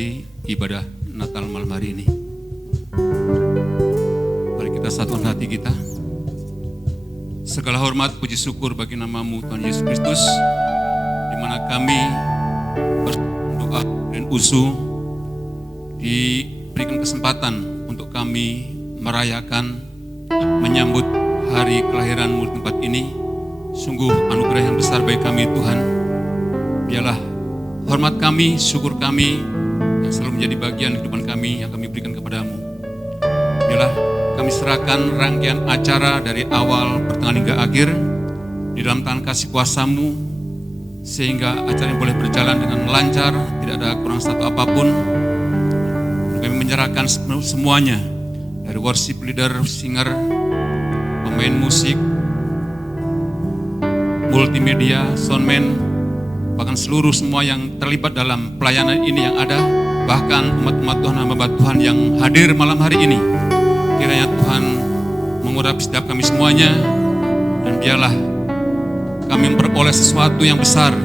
memulai ibadah Natal malam hari ini. Mari kita satukan hati kita. Segala hormat, puji syukur bagi nama-Mu Tuhan Yesus Kristus, di mana kami berdoa dan usu diberikan kesempatan untuk kami merayakan, menyambut hari kelahiran-Mu di tempat ini. Sungguh anugerah yang besar bagi kami Tuhan. Biarlah hormat kami, syukur kami yang selalu menjadi bagian kehidupan kami yang kami berikan kepadamu. Biarlah kami serahkan rangkaian acara dari awal, pertengahan hingga akhir di dalam tangan kasih kuasa-Mu, sehingga acara ini boleh berjalan dengan lancar, tidak ada kurang satu apapun. Kami menyerahkan semuanya, dari worship leader, singer, pemain musik, multimedia, soundman, bahkan seluruh semua yang terlibat dalam pelayanan ini yang ada, bahkan umat-umat Tuhan, hamba Tuhan yang hadir malam hari ini. Kiranya Tuhan mengurapi setiap kami semuanya, dan biarlah kami memperoleh sesuatu yang besar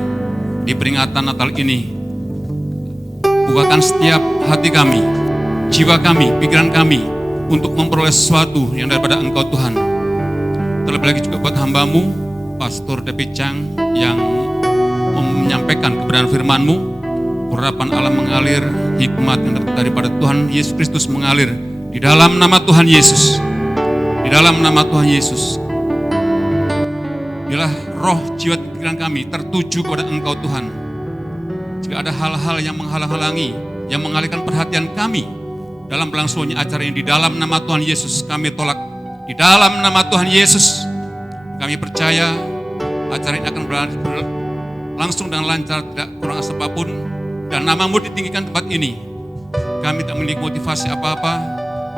di peringatan Natal ini. Bukakan setiap hati kami, jiwa kami, pikiran kami untuk memperoleh sesuatu yang daripada Engkau Tuhan. Terlebih lagi juga buat hamba-Mu Pastor David Chang yang menyampaikan kebenaran firman-Mu, urapan Allah mengalir, hikmat yang daripada Tuhan Yesus Kristus mengalir di dalam nama Tuhan Yesus. Di dalam nama Tuhan Yesus. Biarlah roh, jiwa, pikiran kami tertuju kepada Engkau Tuhan. Jika ada hal-hal yang menghalang-halangi, yang mengalihkan perhatian kami dalam berlangsungnya acara ini, di dalam nama Tuhan Yesus kami tolak. Di dalam nama Tuhan Yesus kami percaya acara ini akan berlangsung dengan lancar, tidak kurang apapun, dan nama-Mu ditinggikan tempat ini. Kami tak memiliki motivasi apa-apa,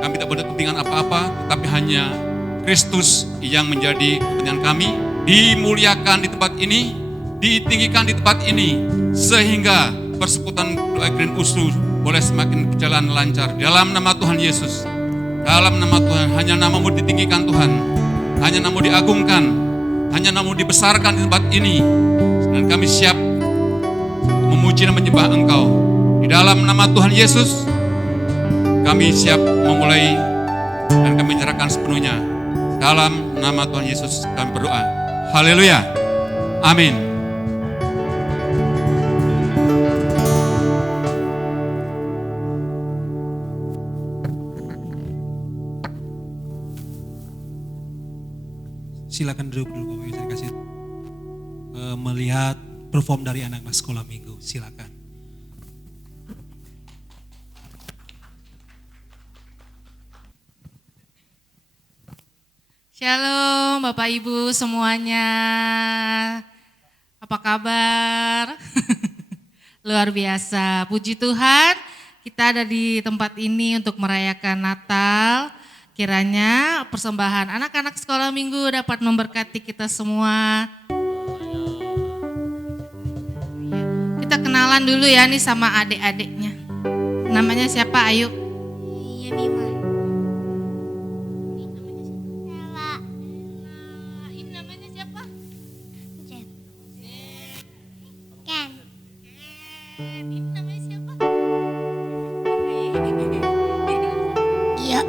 kami tak punya kepentingan apa-apa, tetapi hanya Kristus yang menjadi kepentingan kami, dimuliakan di tempat ini, ditinggikan di tempat ini, sehingga persekutuan doa Green Usu boleh semakin berjalan lancar. Dalam nama Tuhan Yesus, dalam nama Tuhan, hanya nama-Mu ditinggikan Tuhan, hanya nama-Mu diagungkan, hanya nama-Mu dibesarkan di tempat ini, dan kami siap memuji dan menyembah Engkau. Di dalam nama Tuhan Yesus, kami siap memulai dan kami menyerahkan sepenuhnya. Dalam nama Tuhan Yesus kami berdoa. Haleluya. Amin. Silakan duduk dulu, Bapak Ibu, saya kasih melihat perform dari anak-anak sekolah minggu. Silakan. Shalom Bapak Ibu semuanya. Apa kabar? Luar biasa. Puji Tuhan, kita ada di tempat ini untuk merayakan Natal. Kiranya persembahan anak-anak sekolah minggu dapat memberkati kita semua. Kita kenalan dulu ya nih sama adik-adiknya. Namanya siapa? Ayu. Iya, Mima. Ini namanya siapa? Jen. Ken. Ini namanya siapa? Iya.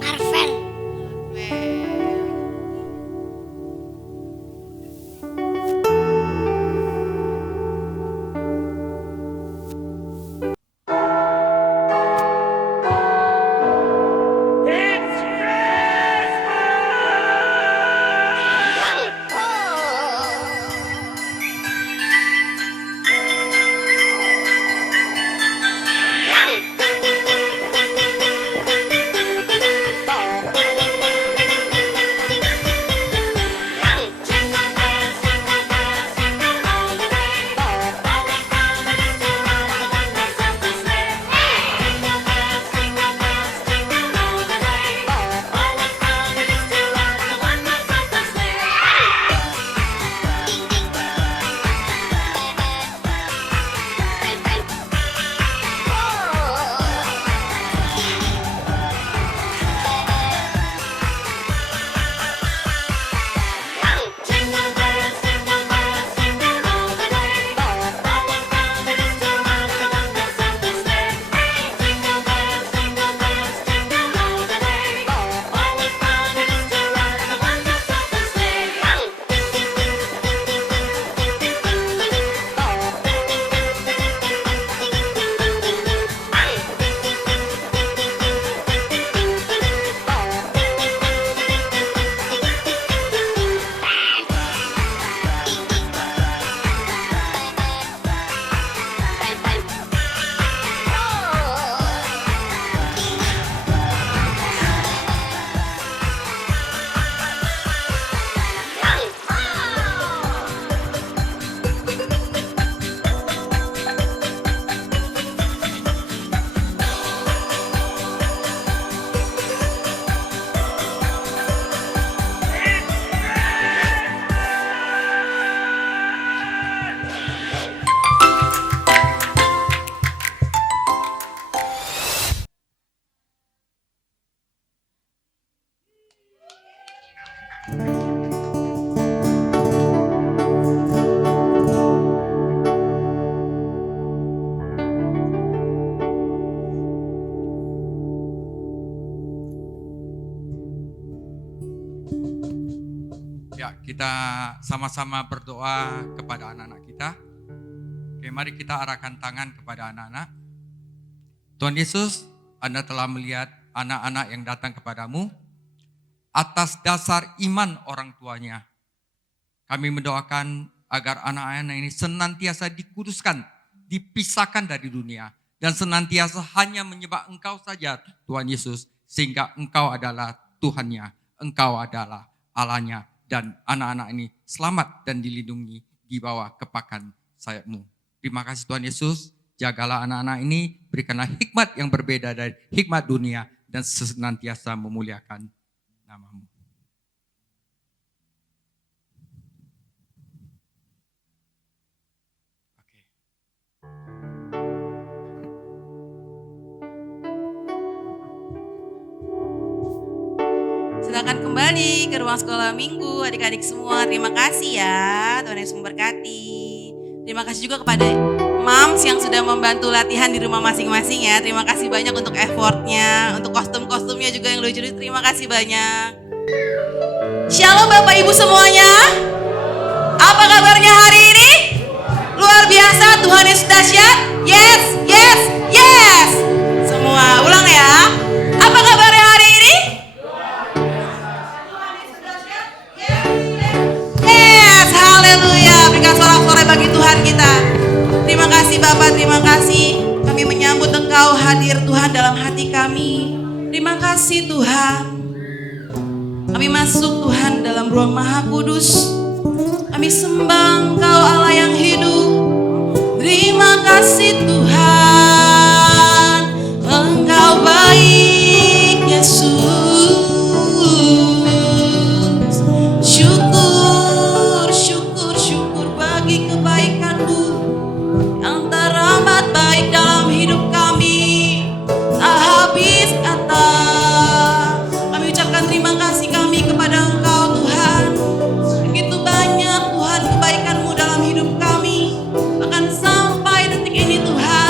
Marvel. Ya, kita sama-sama berdoa kepada anak-anak kita. Oke, mari kita arahkan tangan kepada anak-anak. Tuhan Yesus, Anda telah melihat anak-anak yang datang kepadamu atas dasar iman orang tuanya. Kami mendoakan agar anak-anak ini senantiasa dikuduskan, dipisahkan dari dunia, dan senantiasa hanya menyembah Engkau saja, Tuhan Yesus, sehingga Engkau adalah Tuhannya, Engkau adalah Allahnya, dan anak-anak ini selamat dan dilindungi di bawah kepakan sayap-Mu. Terima kasih Tuhan Yesus, jagalah anak-anak ini, berikanlah hikmat yang berbeda dari hikmat dunia, dan senantiasa memuliakan nama-Mu. Silakan kembali ke ruang sekolah minggu, adik-adik semua. Terima kasih ya, Tuhan Yesus memberkati. Terima kasih juga kepada moms yang sudah membantu latihan di rumah masing-masing ya. Terima kasih banyak untuk effortnya, untuk kostum-kostumnya juga yang lucu-lucu. Terima kasih banyak. Shalom Bapak Ibu semuanya. Apa kabarnya hari ini? Luar biasa, Tuhan Yesus dahsyat. Yes, yes, yes. Semua, ulang ya. Apa kabarnya hari ini? Yes, haleluya. Berikan sorak-sorai bagi Tuhan kita. Terima kasih Bapak, terima kasih. Kami menyambut Engkau hadir Tuhan dalam hati kami. Terima kasih Tuhan. Kami masuk Tuhan dalam ruang Maha Kudus. Kami sembah Engkau Allah yang hidup. Terima kasih Tuhan. Engkau baik Yesus. Syukur, syukur, syukur bagi kebaikan-Mu yang teramat baik dalam hidup kami. Tak habis kata. Kami ucapkan terima kasih kami kepada Engkau Tuhan. Begitu banyak Tuhan kebaikan-Mu dalam hidup kami. Bahkan sampai detik ini Tuhan,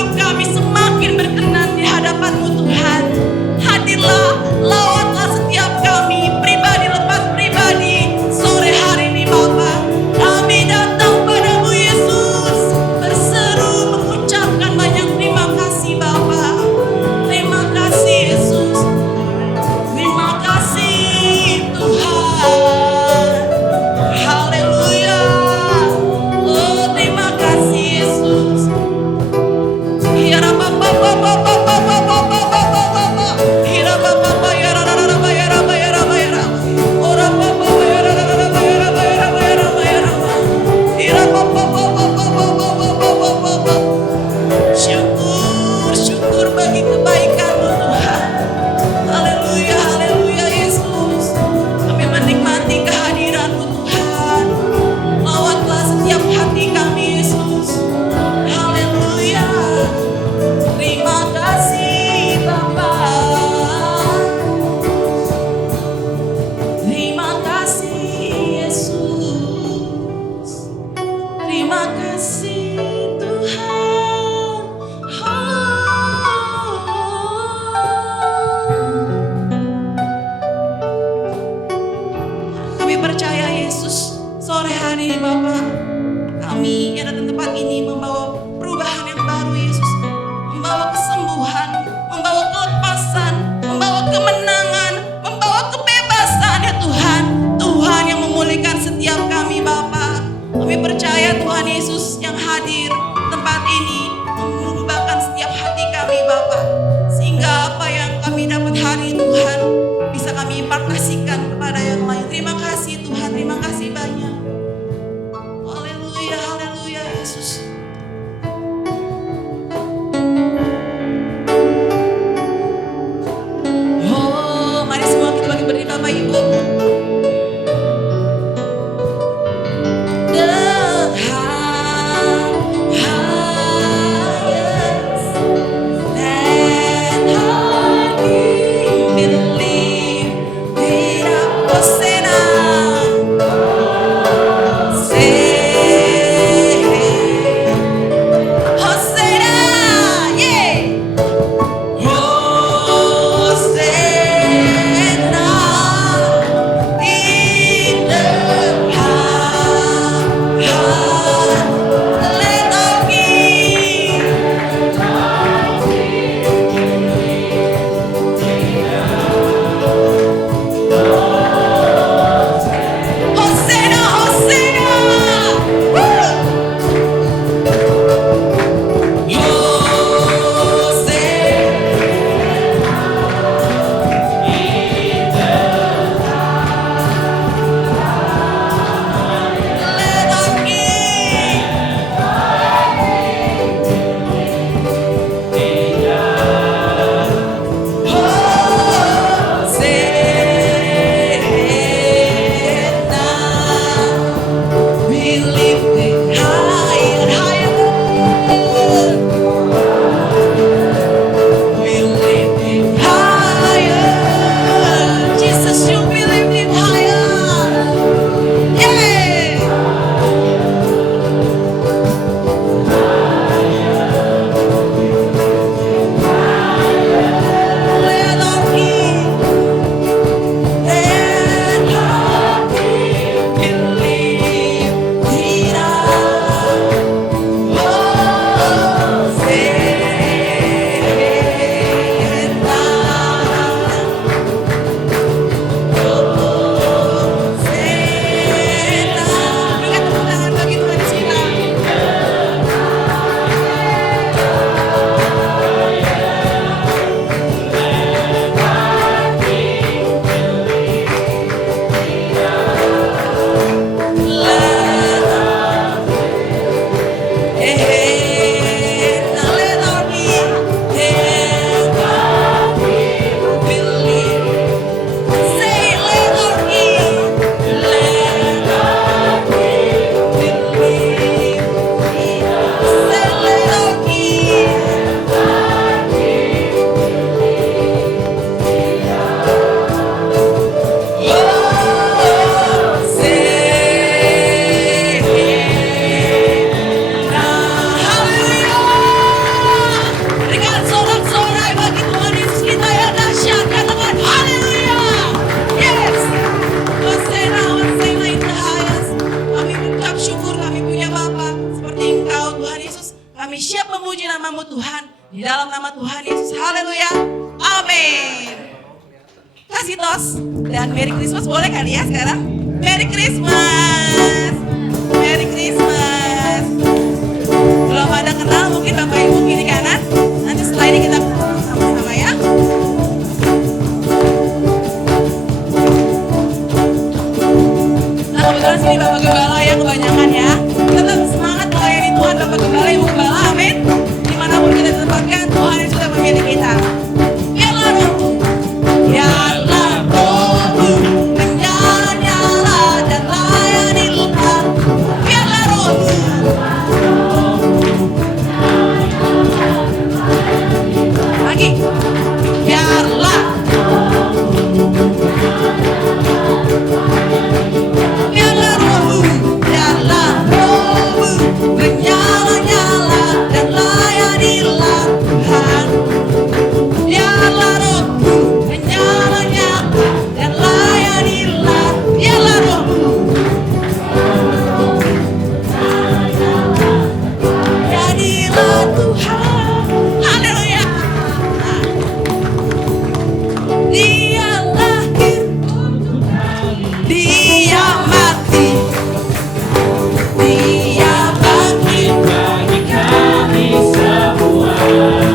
hidup kami semakin berkenan di hadapan-Mu Tuhan. Hadirlah, lawatlah setiap kami, pribadi lepas pribadi, sore hari ini Bapa. Kami datang padamu Yesus, berseru mengucapkan banyak terima kasih Bapa. Terima kasih Yesus, terima kasih Tuhan. Haleluya. Oh terima kasih Yesus. Ya Rabba Bapa Bapa Bapa Bapa Bapa Bapa. Ya Rabba Bapa ya Rabba ya Rabba ya Rabba ya Rabba. Oh Rabba Bapa ya Rabba ya Rabba ya Rabba ya Rabba ya Rabba ya Rabba. Ya Rabba Bapa Bapa Bapa Bapa Bapa. Syukur, syukur bagi kebaikan-Mu Tuhan. Haleluya, haleluya Yesus. Kami menikmati kehadiran-Mu Tuhan. Lawatlah setiap hati kami Yesus. Haleluya. Terima kasih Bapa. Terima kasih Yesus. Terima kasih Tuhan. Oh, Di dalam nama Tuhan Yesus, haleluya, amin. Kasih tos dan Merry Christmas boleh kali ya sekarang? Merry Christmas, Merry Christmas. Belum pada kenal mungkin Bapak Ibu kiri kanan. Nanti setelah ini kita sama-sama ya. Nah kebetulan sini Bapak Gembala ya kebanyakan ya. Tetap semangat melayani Tuhan Bapak Gembala, Ibu Gembala, amin. Dimanapun kita ditempatkan, Tuhan yang sudah memilih kita. Biarlah rohmu, biarlah rohmu menyala dan layanilah. Biarlah rohmu. Lagi. Biarlah. Biarlah rohmu, biarlah rohmu menyala-nyala dan layanilah Tuhan. Biarlah rohmu menyala-nyala dan layanilah. Biarlah rohmu. Jadilah Tuhan. Haleluya. Dia lahir, Dia mati, Dia bangkit bagi kami semua.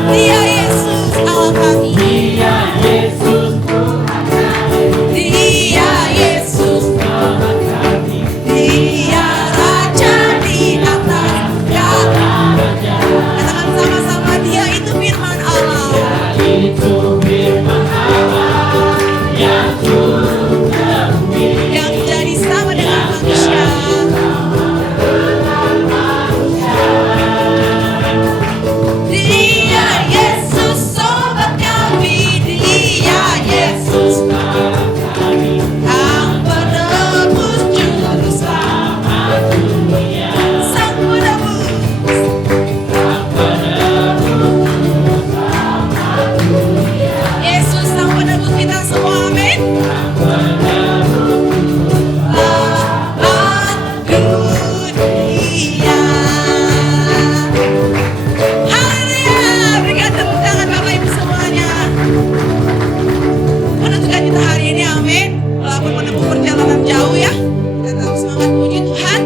Dia Yesus Allah kami, Dia Yesus Tuhan kami, Dia Yesus Allah kami, Dia Raja di atas segala raja. Katakan sama-sama, Dia itu firman Allah. Dia itu firman Allah yang turun ke bumi, yang jadi sama dengan manusia. Dia Yesus sobat kami, Dia Yesus Sang penebus juru selamat dunia. Sang penebus, Yesus Sang penebus kita semua, amin. Selamat dunia. Haleluya, berikan tepuk tangan Bapak Ibu semuanya. Menentukan kita hari ini, amin. Walaupun menempuh perjalanan jauh ya, kita tetap semangat puji Tuhan.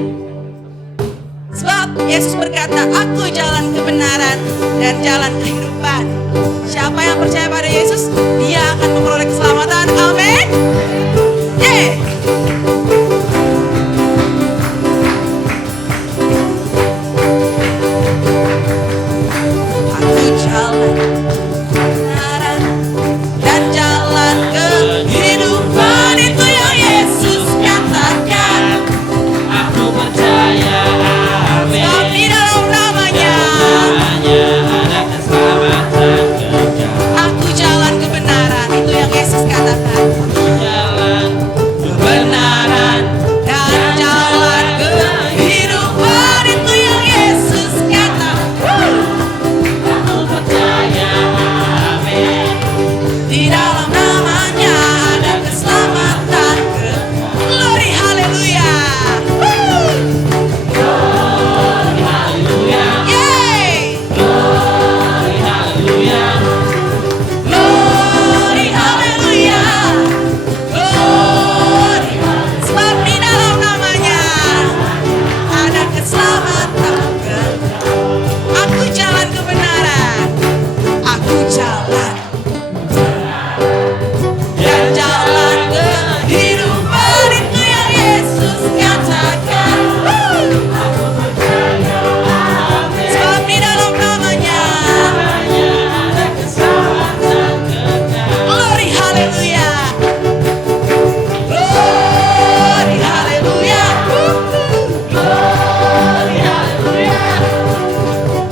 Sebab Yesus berkata, aku jalan kebenaran dan jalan kehidupan. Siapa yang percaya pada Yesus, dia akan memperoleh keselamatan, amin. Yeay. Aku jalan kebenaran dan jalan kehidupan, itu yang Yesus katakan. Aku percaya, amin. Sebab di dalam namanya Hanya ada keselamatan kekal. aku jalan kebenaran, itu yang Yesus katakan. Jalan kebenaran, Dan jalan kehidupan, itu yang Yesus katakan. aku percaya, amin. Di dalam namanya ada keselamatan. Glory haleluya. Glory haleluya, Yeay. glory haleluya, Glory haleluya. Glory. Sebab di dalam namanya ada keselamatan. Aku jalan kebenaran. Aku jalan dan jalan kehidupan, itu yang Yesus katakan. Sebab di dalam namanya ada keselamatan kekal. glory haleluya. Glory haleluya. Glory haleluya,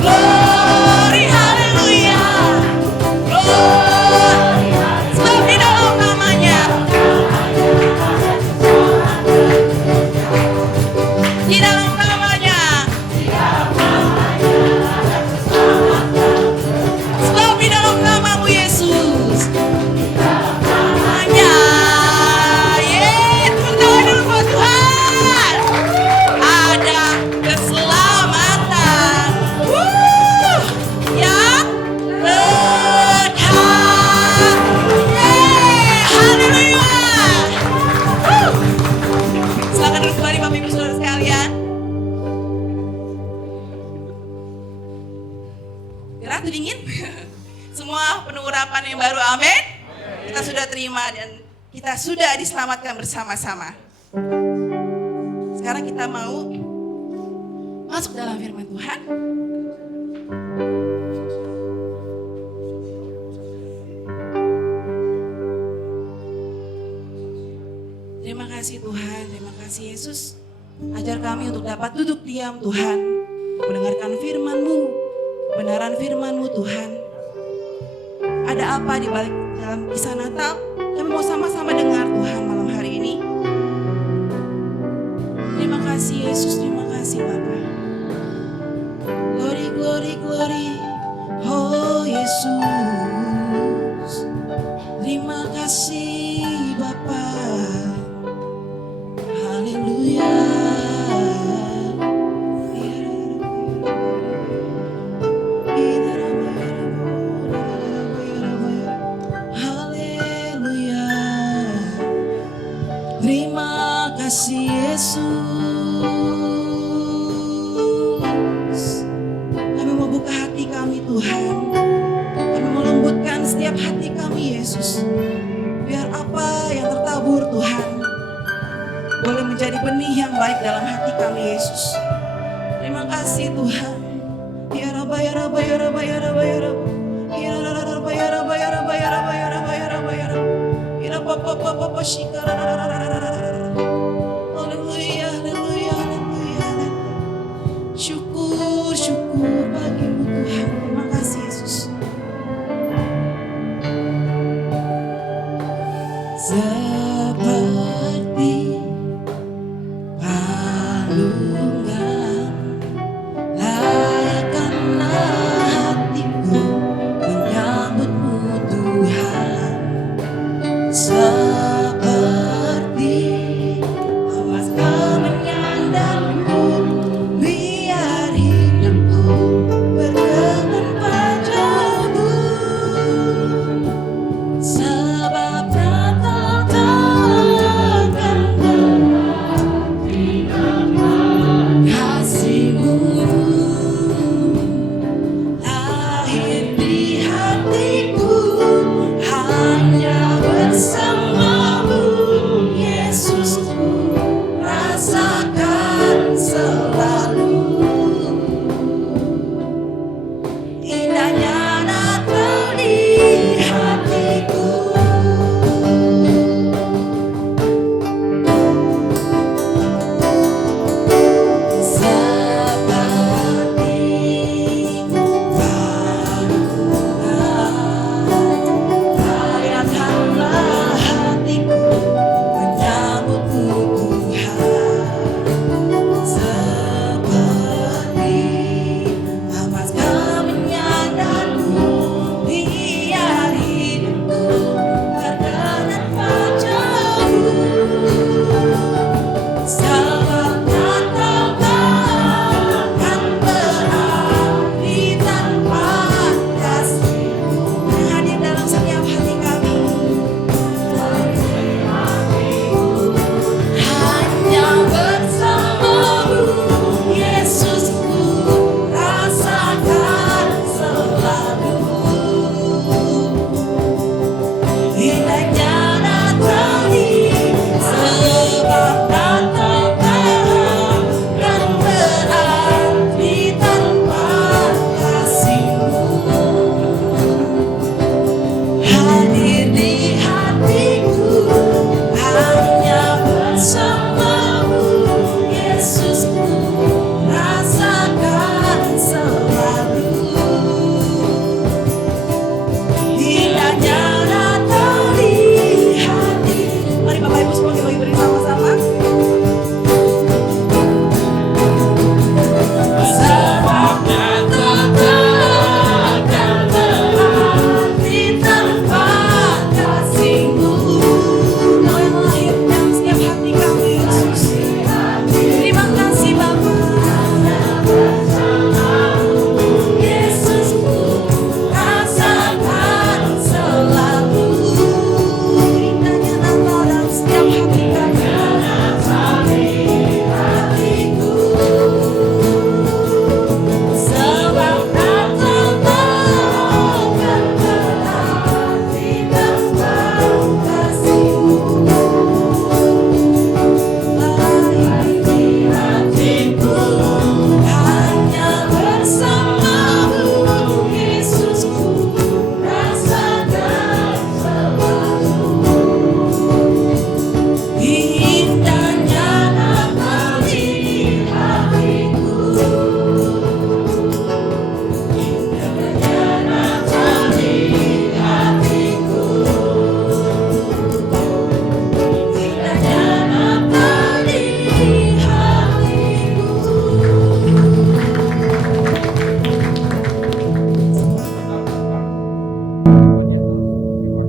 Glory haleluya. Glory semua penuh urapan yang baru, amin. Kita sudah terima dan kita sudah diselamatkan bersama-sama. Sekarang kita mau masuk dalam firman Tuhan. Terima kasih Tuhan, terima kasih Yesus. Ajar kami untuk dapat duduk diam Tuhan, mendengarkan firman-Mu, kebenaran firman-Mu Tuhan. Ada apa di balik dalam kisah Natal? Kami mau sama-sama dengar Tuhan malam hari ini. Terima kasih Yesus, terima kasih Bapa. Glory, glory, glory. Oh Yesus. Terima kasih Bapa. Haleluya. Haleluya. Terima kasih Yesus. Kami mau buka hati kami Tuhan. Kami mau lembutkan setiap hati kami Yesus. Biar apa yang tertabur Tuhan boleh menjadi benih yang baik dalam hati kami Yesus. Terima kasih Tuhan. Ya Rabba ya Rabba ya Rabba ya Rabba ya Rabba. Ya Rabba ya Rabba ya Rabba ya Rabba ya Rabba ya Rabba ya Rabba. Ya Rabba papa papa shikara. Haleluya haleluya haleluya. Syukur syukur bagimu Tuhan. Terima kasih Yesus. Seperti palungan layakkanlah hatiku menyambutmu Tuhan. Seperti emas kau menyandangku, biar hidupku berkenan padamu. Sebab Natal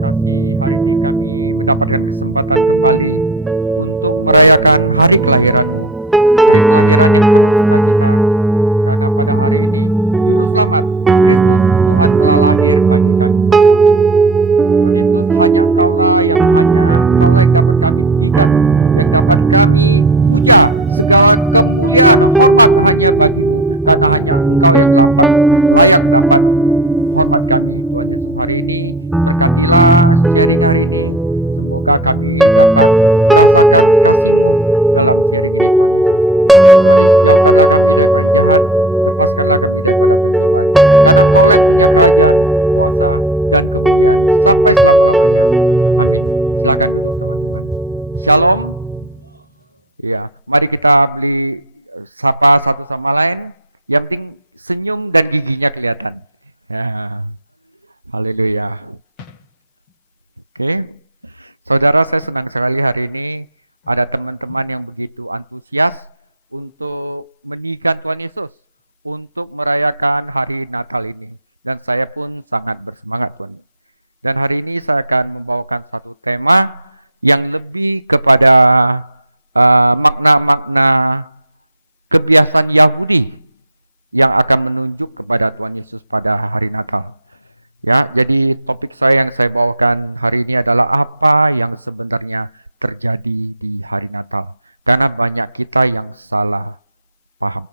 kasih, hari ini kami mendapatkan kesempatan kembali untuk merayakan hari kelahiran-Mu. Hari kelahiran yang penuh sukacita. Karena pada hari ini, Juru Selamat, Kristus, Tuhan telah lahir bagi kami semua. Tuhan Yesus, hanya Engkaulah yang dapat kami tinggikan, yang dapat kami puja. Segala kemuliaan, hormat hanya bagi-Mu. Karena hanya Engkau yang layak dapat hormat kami. Tuhan Yesus, hari ini berkatilah sharing hari ini. Semoga kami dapat merasakan kasih-Mu dalam sharing ini, Tuhan Yesus. Tuhan Yesus, jauhkanlah kami daripada jahat, lepaskanlah kami daripada pencobaan. Karena Engkau yang punya kerajaan, kuasa, dan kemuliaan sampai selama-lamanya. Amin. Silakan duduk teman-teman. Shalom. Ya, mari kita sapa satu sama lain. Yang penting senyum dan giginya kelihatan. Ya. Haleluya. Oke. Saudara, saya senang sekali hari ini ada teman-teman yang begitu antusias untuk meninggikan Tuhan Yesus, untuk merayakan hari Natal ini. Dan saya pun sangat bersemangat, Tuhan. Dan hari ini saya akan membawakan satu tema yang lebih kepada makna-makna kebiasaan Yahudi yang akan menunjuk kepada Tuhan Yesus pada hari Natal. Ya, jadi topik yang saya bawakan hari ini adalah apa yang sebenarnya terjadi di hari Natal. Karena banyak kita yang salah paham.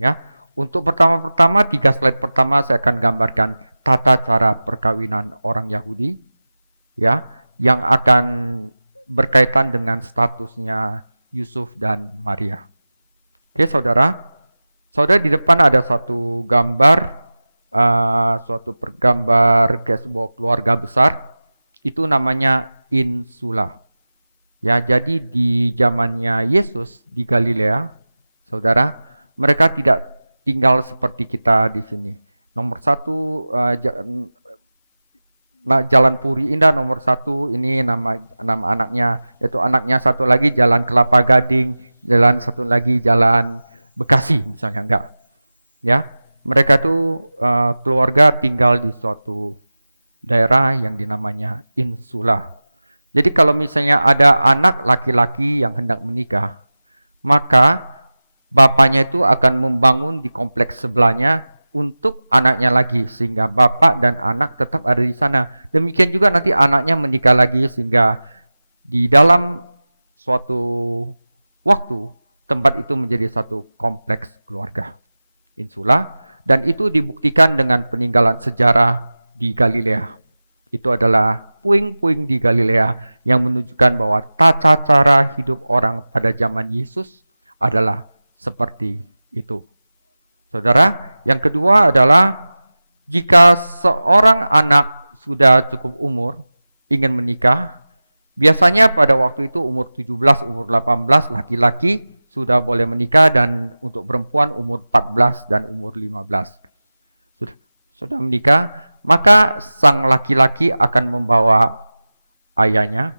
Ya, untuk pertama-tama 3 slide pertama saya akan gambarkan tata cara perkawinan orang Yahudi, ya, yang akan berkaitan dengan statusnya Yusuf dan Maria. Oke, saudara. Saudara, di depan ada suatu gambar, suatu gambar kayak sebuah keluarga besar. Itu namanya insula. Ya, jadi di zamannya Yesus di Galilea, saudara, mereka tidak tinggal seperti kita di sini. Nomor 1 Jalan Puri Indah, nomor 1 ini nama anaknya, yaitu anaknya satu lagi Jalan Kelapa Gading, jalan satu lagi Jalan Bekasi misalnya, enggak. Ya, mereka tuh keluarga tinggal di suatu daerah yang dinamanya insula. Jadi kalau misalnya ada anak laki-laki yang hendak menikah, maka bapaknya itu akan membangun di kompleks sebelahnya untuk anaknya lagi, sehingga bapak dan anak tetap ada di sana. Demikian juga nanti anaknya menikah lagi, sehingga di dalam suatu waktu tempat itu menjadi satu kompleks keluarga insula, dan itu dibuktikan dengan peninggalan sejarah di Galilea. Itu adalah puing-puing di Galilea yang menunjukkan bahwa tata cara hidup orang pada zaman Yesus adalah seperti itu. Saudara, yang kedua adalah jika seorang anak sudah cukup umur ingin menikah, biasanya pada waktu itu umur 17, umur 18 laki-laki sudah boleh menikah, dan untuk perempuan umur 14 dan umur 15. Sudah menikah, maka sang laki-laki akan membawa ayahnya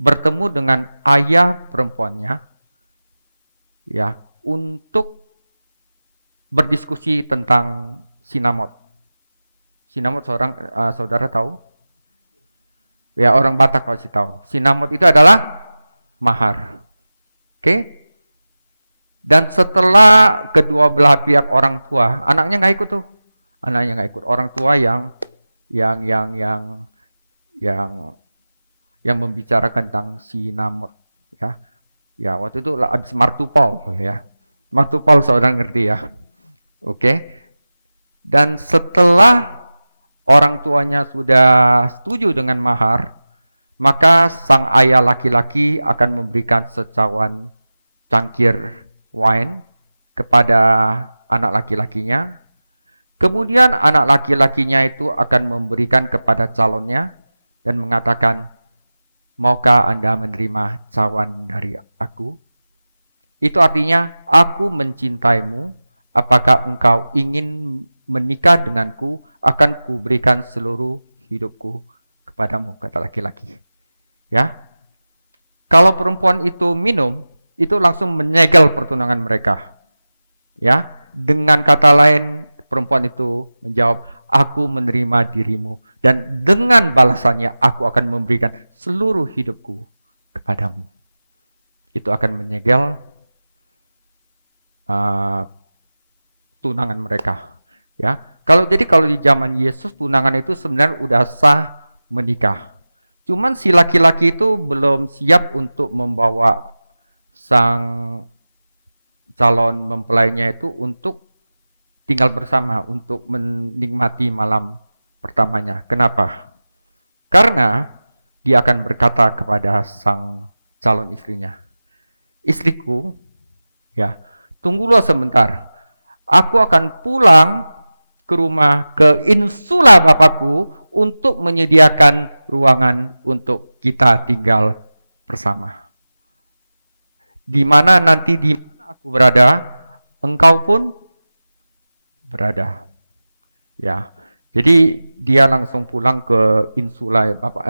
bertemu dengan ayah perempuannya, ya, untuk berdiskusi tentang sinamot. Sinamot saudara tahu? Ya, orang Batak pasti tahu. Sinamot itu adalah mahar. Oke? Dan setelah kedua belah pihak orang tua, anaknya nggak ikut tuh. Anaknya nggak ikut. Orang tua yang membicarakan tentang sinamot, ya. Ya, waktu itu habis martupol, ya. Martupol saudara ngerti ya. Oke. Dan setelah orang tuanya sudah setuju dengan mahar, maka sang ayah laki-laki akan memberikan secawan cangkir wine kepada anak laki-lakinya. Kemudian anak laki-lakinya itu akan memberikan kepada calonnya dan mengatakan, maukah Anda menerima cawan dari aku? Itu artinya, aku mencintaimu, apakah engkau ingin menikah denganku, akan kuberikan seluruh hidupku kepadamu, kata laki-laki. Ya, kalau perempuan itu minum, itu langsung menyegel pertunangan mereka. Ya, dengan kata lain, perempuan itu menjawab, aku menerima dirimu Dan dengan balasannya aku akan memberikan seluruh hidupku kepadamu. Itu akan menyegel tunangan mereka. Ya, kalau di zaman Yesus tunangan itu sebenarnya udah sah menikah. Cuman si laki-laki itu belum siap untuk membawa sang calon mempelainya itu untuk tinggal bersama, untuk menikmati malam pertamanya. Kenapa? Karena dia akan berkata kepada sang calon istrinya, istriku, ya, tunggulah sebentar. Aku akan pulang ke rumah, ke insula bapakku untuk menyediakan ruangan untuk kita tinggal bersama. Di mana nanti di mana aku berada, engkau pun berada. Ya. Jadi dia langsung pulang ke insula bapak.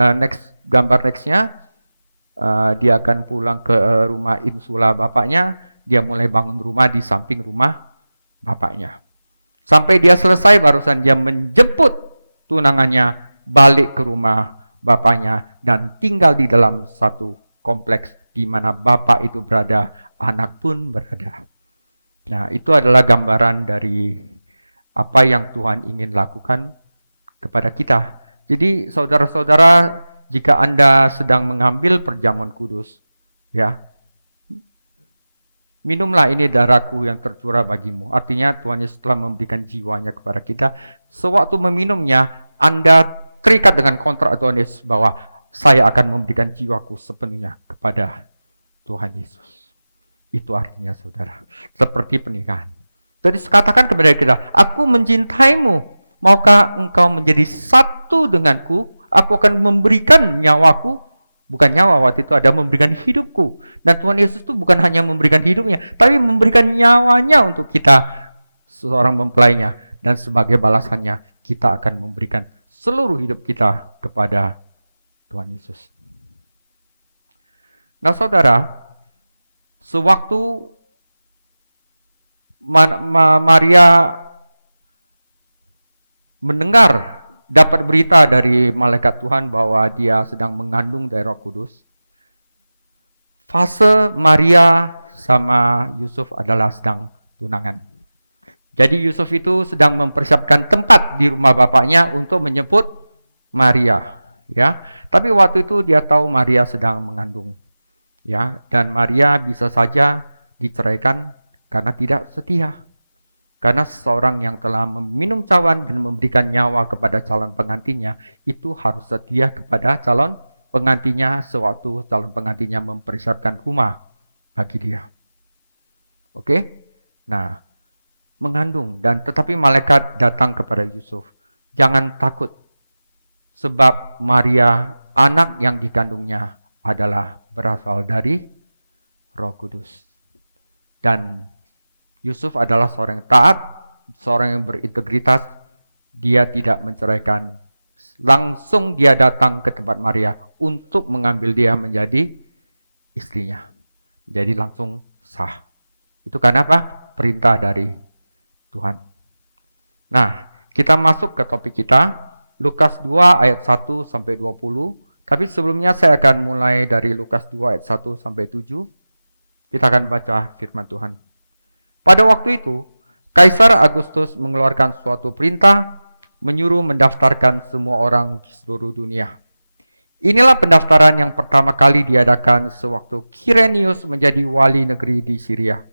Gambar nextnya, dia akan pulang ke rumah insula bapaknya. Dia mulai bangun rumah di samping rumah bapaknya. Sampai dia selesai barusan dia menjemput tunangannya balik ke rumah bapaknya dan tinggal di dalam satu kompleks di mana bapak itu berada, anak pun berada. Nah, itu adalah gambaran dari apa yang Tuhan ingin lakukan kepada kita. Jadi saudara-saudara, jika Anda sedang mengambil perjamuan kudus, ya, minumlah, ini darahku yang tercurah bagimu. Artinya Tuhan Yesus telah memberikan jiwanya kepada kita. Sewaktu meminumnya, Anda terikat dengan kontrak Tuhan Yesus bahwa saya akan memberikan jiwaku sepenuhnya kepada Tuhan Yesus. Itu artinya saudara, seperti pernikahan. Jadi katakan kepada kita, aku mencintaimu. Maukah engkau menjadi satu denganku? Aku akan memberikan nyawaku. Bukan nyawa, waktu itu ada memberikan hidupku. Dan Tuhan Yesus itu bukan hanya memberikan hidupnya, tapi memberikan nyawanya untuk kita, seorang mempelainya. Dan sebagai balasannya, kita akan memberikan seluruh hidup kita kepada Tuhan Yesus. Nah saudara, sewaktu Maria mendengar, dapat berita dari malaikat Tuhan bahwa dia sedang mengandung dari Roh Kudus, fase Maria sama Yusuf adalah sedang tunangan. Jadi Yusuf itu sedang mempersiapkan tempat di rumah bapaknya untuk menjemput Maria, ya. Tapi waktu itu dia tahu Maria sedang mengandung, ya, dan Maria bisa saja diceraikan karena tidak setia. Karena seseorang yang telah meminum cawan dan memberikan nyawa kepada calon pengantinnya, itu harus setia kepada calon pengantinnya sewaktu calon pengantinnya mempersiapkan rumah bagi dia. Oke? Nah, mengandung, dan tetapi malaikat datang kepada Yusuf. Jangan takut, sebab Maria, anak yang dikandungnya adalah berasal dari Roh Kudus. Dan Yusuf adalah seorang yang taat, seorang yang berintegritas. Dia tidak menceraikan. Langsung dia datang ke tempat Maria untuk mengambil dia menjadi istrinya. Jadi langsung sah. Itu karena apa? Perintah dari Tuhan. Nah, kita masuk ke topik kita. Lukas 2 ayat 1 sampai 20. Tapi sebelumnya saya akan mulai dari Lukas 2 ayat 1 sampai 7. Kita akan baca firman Tuhan. Pada waktu itu, Kaisar Agustus mengeluarkan suatu perintah menyuruh mendaftarkan semua orang di seluruh dunia. Inilah pendaftaran yang pertama kali diadakan sewaktu Kirenius menjadi wali negeri di Syria.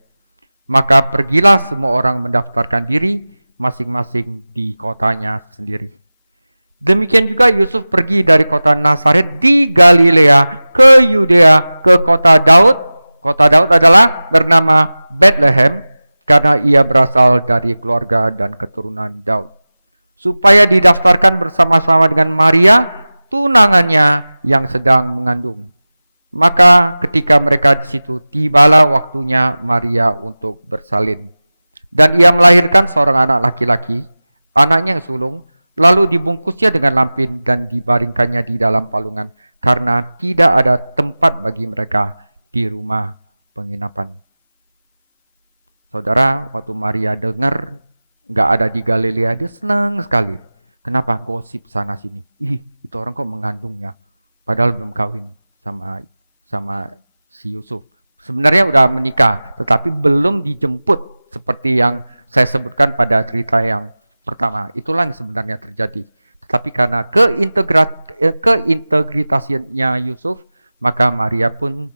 Maka pergilah semua orang mendaftarkan diri masing-masing di kotanya sendiri. Demikian juga Yusuf pergi dari kota Nazaret di Galilea ke Yudea ke kota Daud. Kota Daud adalah bernama Bethlehem, karena ia berasal dari keluarga dan keturunan Daud, supaya didaftarkan bersama-sama dengan Maria, tunangannya yang sedang mengandung. Maka ketika mereka di situ, tibalah waktunya Maria untuk bersalin. Dan ia melahirkan seorang anak laki-laki, anaknya yang sulung, lalu dibungkusnya dengan lampin dan dibaringkannya di dalam palungan, karena tidak ada tempat bagi mereka di rumah penginapan. Saudara, waktu Maria dengar nggak ada di Galilea, dia senang sekali. Kenapa gosip sana sini? Ih, itu orang kok mengandungnya, padahal belum kawin sama si Yusuf. Sebenarnya udah menikah, tetapi belum dijemput seperti yang saya sebutkan pada cerita yang pertama. Itulah yang sebenarnya terjadi. Tetapi karena keintegritasinya Yusuf, maka Maria pun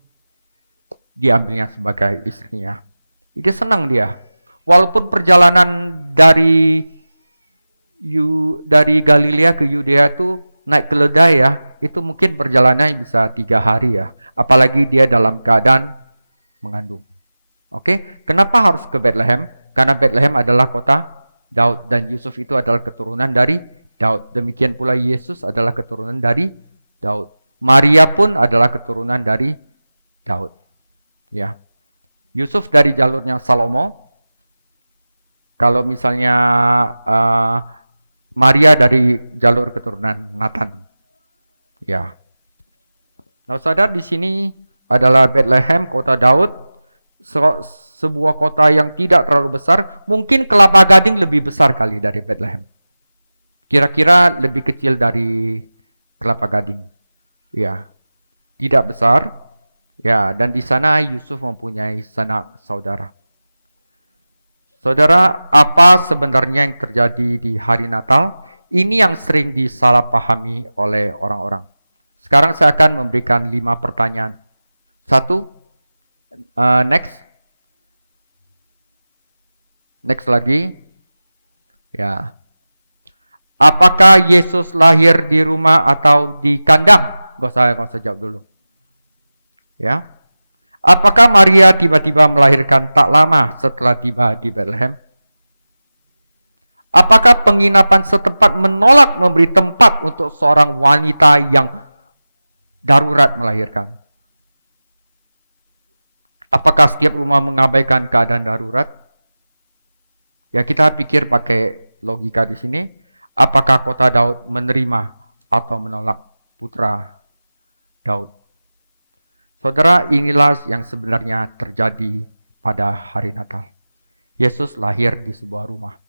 diambilnya sebagai istrinya. Dia senang dia. Walaupun perjalanan dari Galilea ke Yudea itu naik keledai ya, itu mungkin perjalanannya bisa 3 hari ya. Apalagi dia dalam keadaan mengandung. Oke, kenapa harus ke Bethlehem? Karena Bethlehem adalah kota Daud dan Yusuf itu adalah keturunan dari Daud. Demikian pula Yesus adalah keturunan dari Daud. Maria pun adalah keturunan dari Daud. Ya. Yusuf dari jalurnya Salomo. Kalau misalnya Maria dari jalur keturunan Nathan. Ya. Nah, saudara, di sini adalah Bethlehem, kota Daud, sebuah kota yang tidak terlalu besar. Mungkin Kelapa Gading lebih besar kali dari Bethlehem. Kira-kira lebih kecil dari Kelapa Gading. Ya, tidak besar. Ya, dan di sana Yusuf mempunyai sanak saudara. Saudara, apa sebenarnya yang terjadi di hari Natal? Ini yang sering disalahpahami oleh orang-orang. Sekarang saya akan memberikan 5 pertanyaan. 1, next. Next lagi. Ya. Apakah Yesus lahir di rumah atau di kandang? Gak usah jawab dulu. Ya. Apakah Maria tiba-tiba melahirkan tak lama setelah tiba di Bethlehem? Apakah penginapan setempat menolak memberi tempat untuk seorang wanita yang darurat melahirkan? Apakah setiap rumah mengabaikan keadaan darurat? Ya, kita pikir pakai logika di sini. Apakah kota Daud menerima atau menolak putra Daud? Saudara, inilah yang sebenarnya terjadi pada hari Natal. Yesus lahir di sebuah rumah.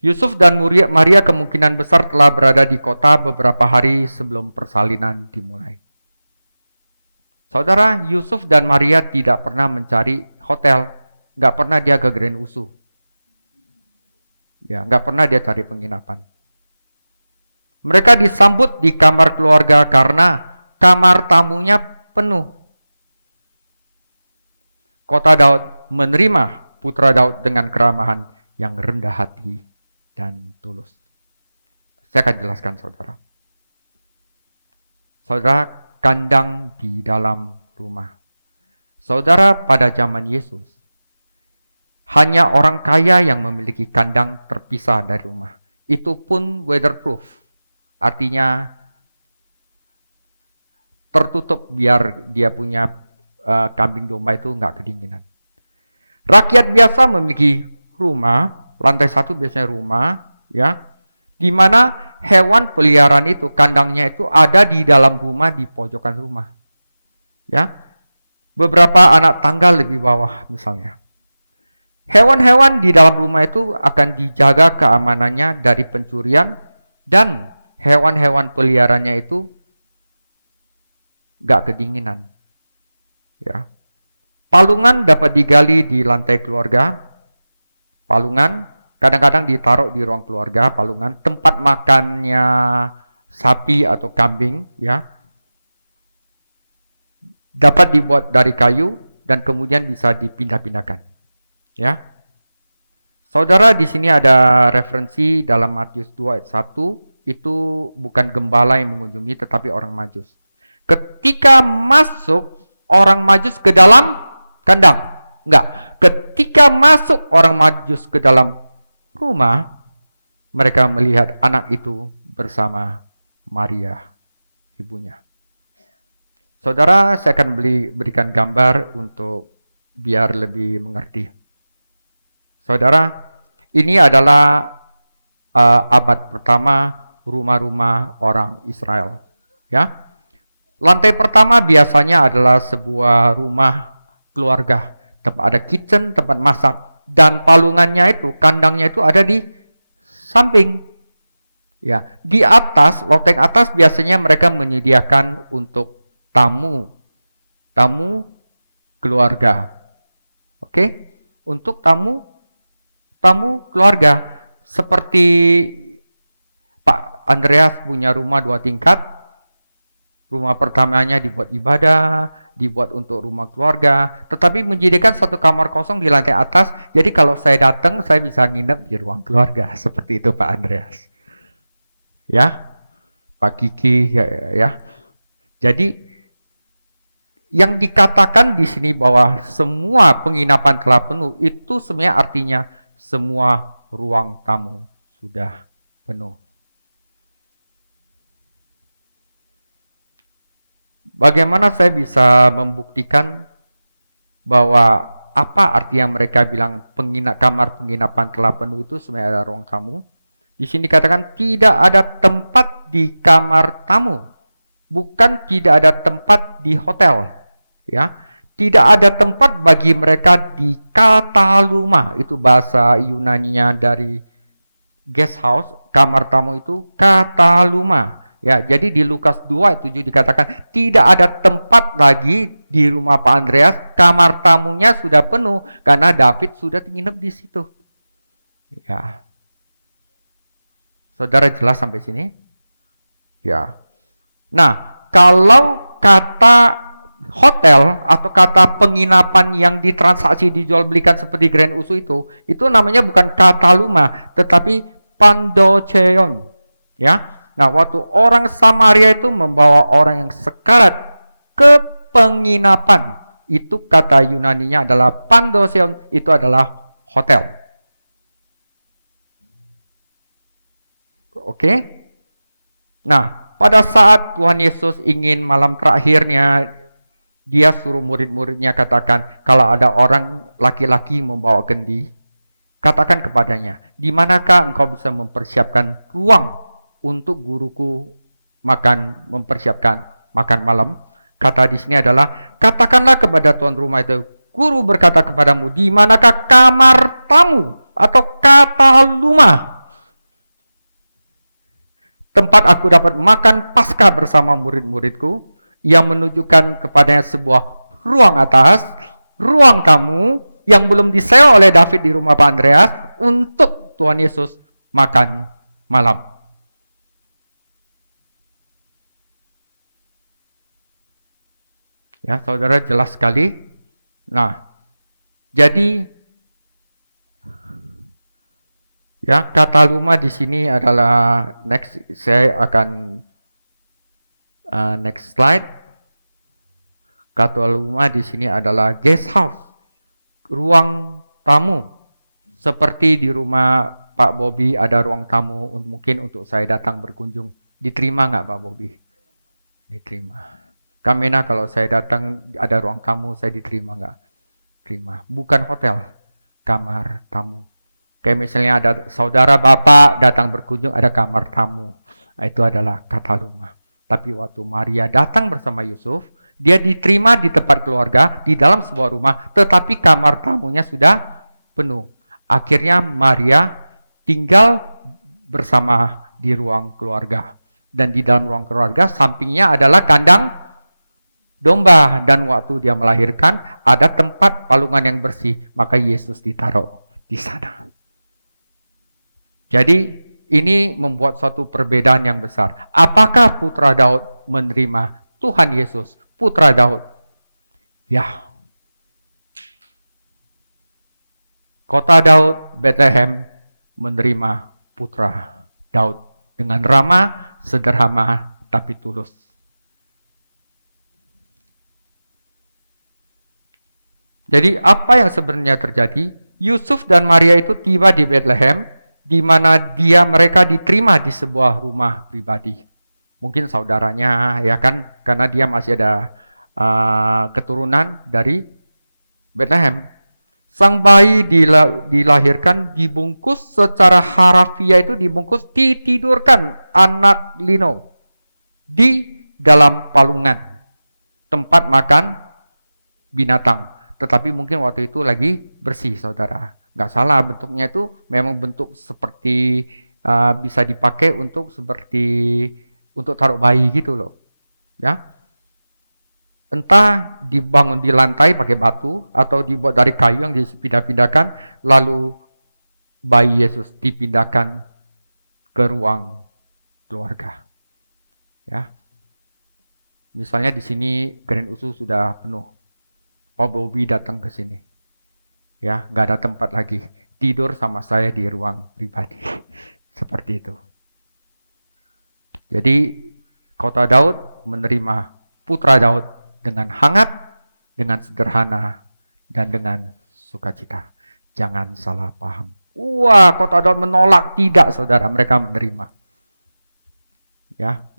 Yusuf dan Maria kemungkinan besar telah berada di kota beberapa hari sebelum persalinan dimulai. Saudara, Yusuf dan Maria tidak pernah mencari hotel. Nggak pernah dia ke Grand Usu. Ya, nggak pernah dia cari penginapan. Mereka disambut di kamar keluarga karena kamar tamunya penuh. Kota Daud menerima putra Daud dengan keramahan yang rendah hati dan tulus. Saya akan jelaskan, saudara. Saudara, kandang di dalam rumah. Saudara, pada zaman Yesus, hanya orang kaya yang memiliki kandang terpisah dari rumah. Itu pun weatherproof. Artinya tertutup biar dia punya kambing domba itu nggak kedinginan. Rakyat biasa memiliki rumah, lantai 1 biasanya rumah, ya, di mana hewan peliharaan itu, kandangnya itu ada di dalam rumah, di pojokan rumah. Ya, beberapa anak tangga lebih bawah misalnya. Hewan-hewan di dalam rumah itu akan dijaga keamanannya dari pencurian dan hewan-hewan peliharaannya itu gak kedinginan. Ya. Palungan dapat digali di lantai keluarga. Palungan kadang-kadang ditaruh di ruang keluarga, palungan. Tempat makannya sapi atau kambing, ya, dapat dibuat dari kayu dan kemudian bisa dipindah-pindahkan. Ya. Saudara, di sini ada referensi dalam Matius 2 ayat 1. Itu bukan gembala yang mengunjungi, tetapi orang Majus. Ketika masuk orang Majus ke dalam kandang, enggak. Ketika masuk orang Majus ke dalam rumah, mereka melihat anak itu bersama Maria, ibunya. Saudara, saya akan berikan gambar untuk biar lebih mengerti. Saudara, ini adalah abad pertama rumah-rumah orang Israel. Ya, lantai pertama biasanya adalah sebuah rumah keluarga, tempat ada kitchen, tempat masak, dan palungannya itu, kandangnya itu ada di samping. Ya, di atas, loteng atas biasanya mereka menyediakan untuk tamu keluarga. Oke? Untuk tamu keluarga. Seperti Pak Andreas punya rumah 2 tingkat. Rumah pertamanya dibuat ibadah, dibuat untuk rumah keluarga, tetapi menyediakan 1 kamar kosong di lantai atas. Jadi kalau saya datang, saya bisa nginep di ruang keluarga. Seperti itu Pak Andreas. Ya, Pak Kiki, ya. Jadi yang dikatakan di sini bahwa semua penginapan telah penuh, itu sebenarnya artinya semua ruang tamu sudah penuh. Bagaimana saya bisa membuktikan bahwa apa arti yang mereka bilang kamar penginapan telah penuh itu sebenarnya ada ruang tamu? Di sini dikatakan tidak ada tempat di kamar tamu, bukan tidak ada tempat di hotel, ya. Tidak ada tempat bagi mereka di kataluma, itu bahasa Yunaninya dari guest house, kamar tamu itu kataluma. Ya, jadi di Lukas 2:7 dikatakan tidak ada tempat lagi di rumah Pak Andreas, kamar tamunya sudah penuh karena David sudah nginep di situ. Ya. Saudara jelas sampai sini? Ya. Nah, kalau kata hotel atau kata penginapan yang ditransaksi dijual belikan seperti Grand Usu itu namanya bukan kataluma, tetapi pandocheon. Ya. Nah, waktu orang Samaria itu membawa orang yang sekarat ke penginapan, itu kata Yunaninya adalah pandocheon, itu adalah hotel. Oke? Nah, pada saat Tuhan Yesus ingin malam terakhirnya, dia suruh murid-muridnya katakan, kalau ada orang laki-laki membawa kendi, katakan kepadanya, di manakah engkau bisa mempersiapkan ruang untuk guruku mempersiapkan makan malam? Kata di sini adalah, katakanlah kepada tuan rumah itu, guru berkata kepadamu, di manakah kamar tamu atau kataluma, tempat aku dapat makan Paskah bersama murid-muridku, yang menunjukkan kepadanya sebuah ruang atas, ruang tamu yang belum disewa oleh David di rumah Pak Andreas untuk Tuhan Yesus makan malam. Ya, saudara jelas sekali. Nah, jadi ya, kataluma di sini adalah next. Saya akan next slide. Kataluma di sini adalah guest house, ruang tamu. Seperti di rumah Pak Bobby ada ruang tamu mungkin untuk saya datang berkunjung. Diterima nggak Pak Bobby? Diterima. Kamena kalau saya datang ada ruang tamu, saya diterima nggak? Terima. Bukan hotel, kamar tamu. Kayak misalnya ada saudara bapak datang berkunjung, ada kamar tamu. Nah, itu adalah kataluma. Tapi waktu Maria datang bersama Yusuf, dia diterima di tempat keluarga, di dalam sebuah rumah, tetapi kamar tamunya sudah penuh. Akhirnya Maria tinggal bersama di ruang keluarga. Dan di dalam ruang keluarga, sampingnya adalah kandang domba. Dan waktu dia melahirkan, ada tempat palungan yang bersih, maka Yesus ditaruh di sana. Jadi ini membuat suatu perbedaan yang besar. Apakah putra Daud menerima Tuhan Yesus, putra Daud? Ya. Kota Daud, Bethlehem, menerima putra Daud dengan ramah, sederhana, tapi tulus. Jadi apa yang sebenarnya terjadi? Yusuf dan Maria itu tiba di Bethlehem, di mana mereka diterima di sebuah rumah pribadi. Mungkin saudaranya, ya kan, karena dia masih ada keturunan dari Bethlehem. Sang bayi dilahirkan, dibungkus secara harafiah itu dibungkus, ditidurkan anak lino di dalam palungan tempat makan binatang. Tetapi mungkin waktu itu lagi bersih, saudara. Nggak salah, bentuknya itu memang bentuk seperti bisa dipakai untuk untuk taruh bayi gitu loh. Ya. Entah dibangun di lantai pakai batu atau dibuat dari kayu yang dipindah-pindahkan, lalu bayi Yesus dipindahkan ke ruang keluarga. Ya. Misalnya di sini Grand Usu sudah penuh. Pak Bobby datang ke sini. Ya, nggak ada tempat lagi. Tidur sama saya di ruang pribadi. Seperti itu. Jadi kota Daud menerima putra Daud dengan hangat, dengan sederhana, dan dengan sukacita. Jangan salah paham. Wah, kota Daud menolak. Tidak, saudara. Mereka menerima. Ya,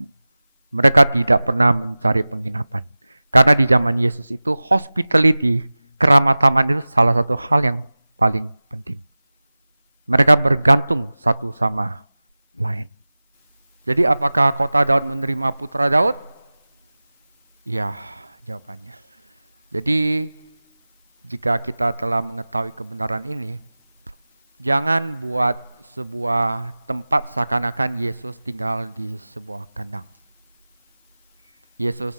mereka tidak pernah mencari penginapan. Karena di zaman Yesus itu hospitality, keramah tamahan itu salah satu hal yang paling penting. Mereka bergantung satu sama lain. Jadi apakah kota Daud menerima putra Daud? Ya, jawabannya. Jadi jika kita telah mengetahui kebenaran ini, jangan buat sebuah tempat seakan-akan Yesus tinggal di sebuah kandang. Yesus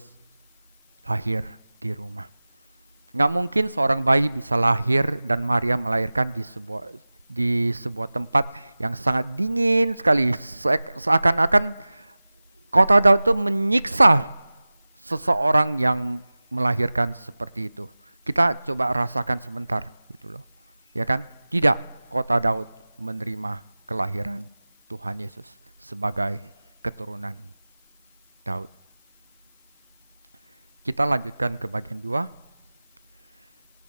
lahir di rumah. Nggak mungkin seorang bayi bisa lahir dan Maria melahirkan di sebuah tempat yang sangat dingin sekali. Seakan-akan kota Daud itu menyiksa seseorang yang melahirkan seperti itu. Kita coba rasakan sebentar, gitu loh. Ya kan? Tidak, kota Daud menerima kelahiran Tuhan Yesus sebagai keturunan Daud. Kita lanjutkan ke bagian 2.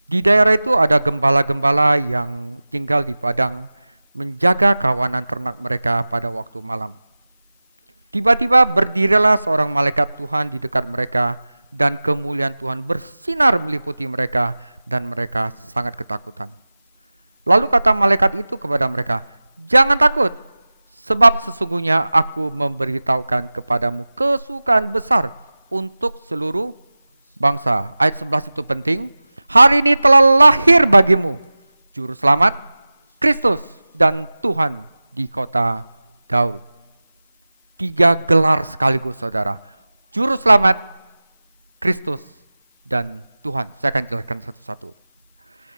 Di daerah itu ada gembala-gembala yang tinggal di padang, menjaga kawanan ternak mereka pada waktu malam. Tiba-tiba berdirilah seorang malaikat Tuhan di dekat mereka, dan kemuliaan Tuhan bersinar meliputi mereka, dan mereka sangat ketakutan. Lalu kata malaikat itu kepada mereka, "Jangan takut, sebab sesungguhnya aku memberitahukan kepadamu kesukaan besar untuk seluruh bangsa." Ayat 11 itu penting. Hari ini telah lahir bagimu Juru Selamat, Kristus dan Tuhan di kota Daud. 3 gelar sekaligus, saudara. Juru Selamat, Kristus, dan Tuhan. Saya akan jelaskan satu-satu.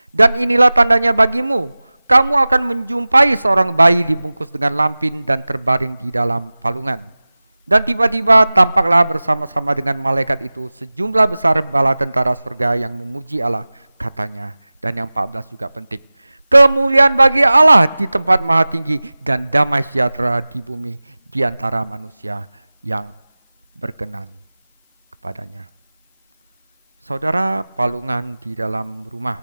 Dan inilah tandanya bagimu. Kamu akan menjumpai seorang bayi dibungkus dengan lampin dan terbaring di dalam palungan. Dan tiba-tiba tampaklah bersama-sama dengan malaikat itu sejumlah besar bala tentara surga yang memuji Allah, katanya. Dan yang 14 juga penting. Kemuliaan bagi Allah di tempat maha tinggi dan damai sejahtera di bumi di antara manusia yang berkenan kepadanya. Saudara, palungan di dalam rumah.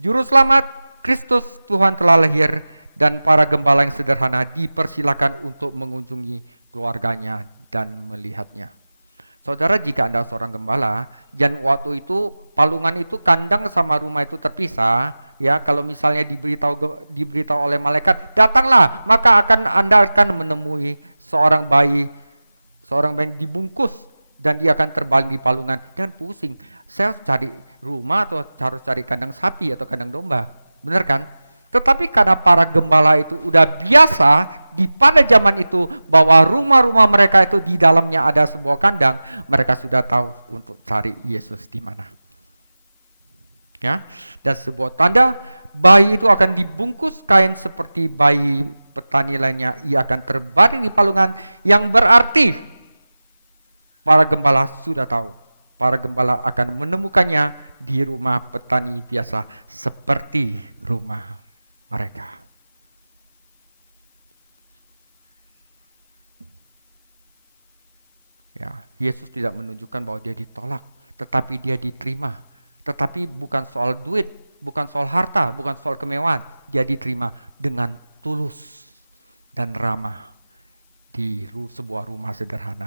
Juru Selamat Kristus Tuhan telah lahir, dan para gembala yang sederhana dipersilakan untuk mengunjungi keluarganya dan melihatnya. Saudara, jika Anda seorang gembala, dan waktu itu palungan itu kandang sama rumah itu terpisah, ya, kalau misalnya diberitahu oleh malaikat, datanglah, maka Anda akan menemui seorang bayi dibungkus dan dia akan terbaring di palungan dan pusing. Saya harus cari rumah atau harus cari kandang sapi atau kandang domba, benar kan? Tetapi karena para gembala itu udah biasa di pada zaman itu bahwa rumah-rumah mereka itu di dalamnya ada sebuah kandang, mereka sudah tahu untuk cari Yesus di mana. Ya, dan sebuah tanda bayi itu akan dibungkus kain seperti bayi petani lainnya, ia akan terbaring di palungan, yang berarti para gembala sudah tahu, para gembala akan menemukannya di rumah petani biasa seperti rumah mereka. Ya, Yesus tidak menunjukkan bahwa dia ditolak, tetapi dia diterima. Tetapi bukan soal duit, bukan soal harta, bukan soal kemewahan. Dia diterima dengan tulus dan ramah di sebuah rumah sederhana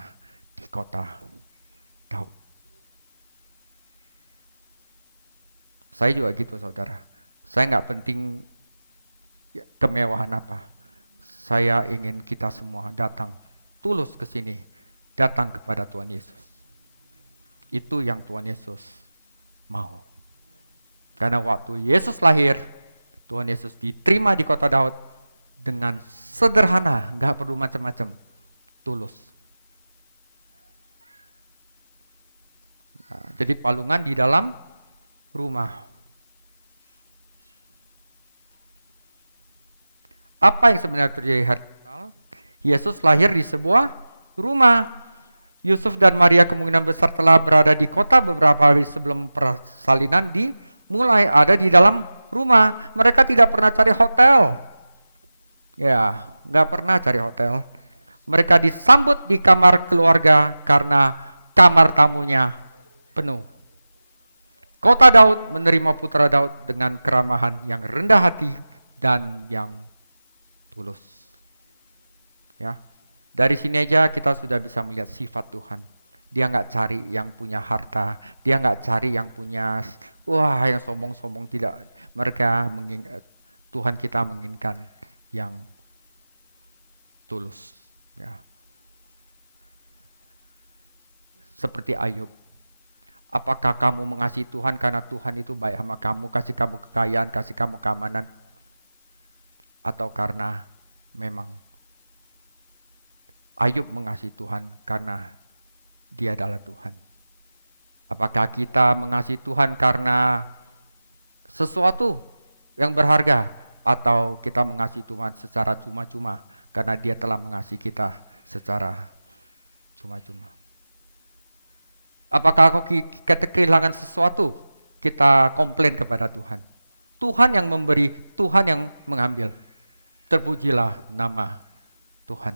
di kota Daud. Saya juga gitu, saudara. Saya nggak penting kemewahan apa. Saya ingin kita semua datang tulus ke sini, datang kepada Tuhan Yesus. Itu yang Tuhan Yesus mau. Karena waktu Yesus lahir, Tuhan Yesus diterima di kota Daud dengan sederhana, nggak perlu macam-macam, tulus. Nah, jadi palungan di dalam rumah. Apa yang sebenarnya terjadi hari Natal? Yesus lahir di sebuah rumah. Yusuf dan Maria kemungkinan besar telah berada di kota beberapa hari sebelum persalinan dimulai, ada di dalam rumah. Mereka tidak pernah cari hotel. Ya, nggak pernah cari hotel. Mereka disambut di kamar keluarga karena kamar tamunya penuh. Kota Daud menerima putra Daud dengan keramahan yang rendah hati dan yang tulus. Ya. Dari sini aja kita sudah bisa melihat sifat Tuhan. Dia nggak cari yang punya harta, dia nggak cari yang punya yang sombong-sombong, tidak. Tuhan kita menginginkan yang tulus. Ya. Seperti Ayub. Apakah kamu mengasihi Tuhan karena Tuhan itu baik sama kamu, kasih kamu kekayaan, kasih kamu keamanan, atau karena memang Ayub mengasihi Tuhan karena Dia adalah Tuhan? Apakah kita mengasihi Tuhan karena sesuatu yang berharga, atau kita mengasihi Tuhan secara cuma-cuma karena Dia telah mengasihi kita secara cuma-cuma? Apakah kita kehilangan sesuatu, kita komplain kepada Tuhan? Tuhan yang memberi, Tuhan yang mengambil. Terpujilah nama Tuhan.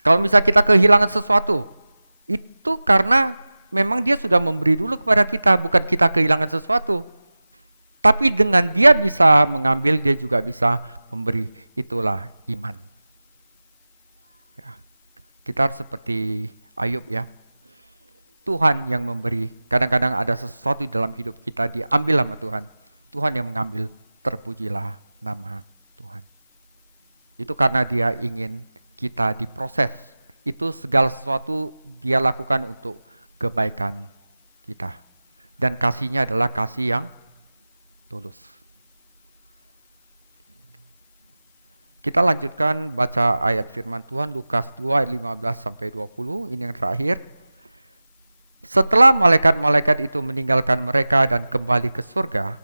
Kalau misalnya kita kehilangan sesuatu, itu karena memang Dia sudah memberi dulu kepada kita, bukan kita kehilangan sesuatu. Tapi dengan Dia bisa mengambil, Dia juga bisa memberi. Itulah iman. Ya. Kita harus seperti Ayub, ya. Tuhan yang memberi. Kadang-kadang ada sesuatu dalam hidup kita diambil sama Tuhan. Tuhan yang mengambil, terpujilah nama Tuhan. Itu karena Dia ingin kita diproses. Itu segala sesuatu Dia lakukan untuk kebaikan kita. Dan kasih-Nya adalah kasih yang tulus. Kita lanjutkan baca ayat firman Tuhan Lukas 2 ayat 15 sampai 20. Ini yang terakhir. Setelah malaikat-malaikat itu meninggalkan mereka dan kembali ke surga,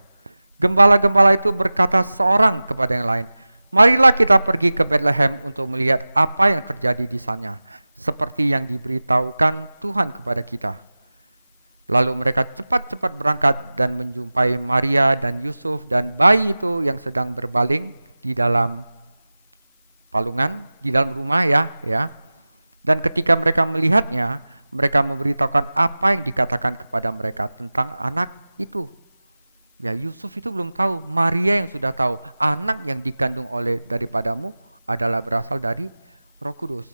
gembala-gembala itu berkata seorang kepada yang lain, "Marilah kita pergi ke Bethlehem untuk melihat apa yang terjadi di sana, seperti yang diberitahukan Tuhan kepada kita." Lalu mereka cepat-cepat berangkat dan menjumpai Maria dan Yusuf dan bayi itu yang sedang berbaling di dalam palungan, di dalam rumah, ya. Dan ketika mereka melihatnya, mereka memberitahukan apa yang dikatakan kepada mereka tentang anak itu. Ya, Yusuf itu belum tahu, Maria yang sudah tahu, anak yang dikandung daripadamu adalah berasal dari Roh Kudus.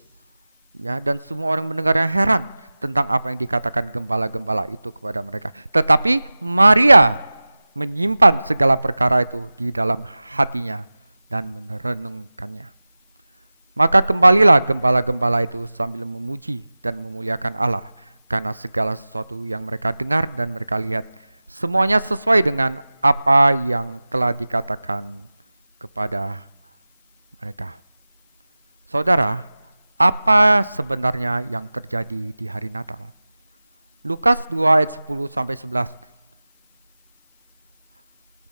Ya, dan semua orang mendengarnya heran tentang apa yang dikatakan gembala-gembala itu kepada mereka. Tetapi Maria menyimpan segala perkara itu di dalam hatinya dan merenungkannya. Maka kembalilah gembala-gembala itu sambil memuji dan memuliakan Allah karena segala sesuatu yang mereka dengar dan mereka lihat, semuanya sesuai dengan apa yang telah dikatakan kepada mereka. Saudara, apa sebenarnya yang terjadi di hari Natal? Lukas 2 ayat 10 sampai 11.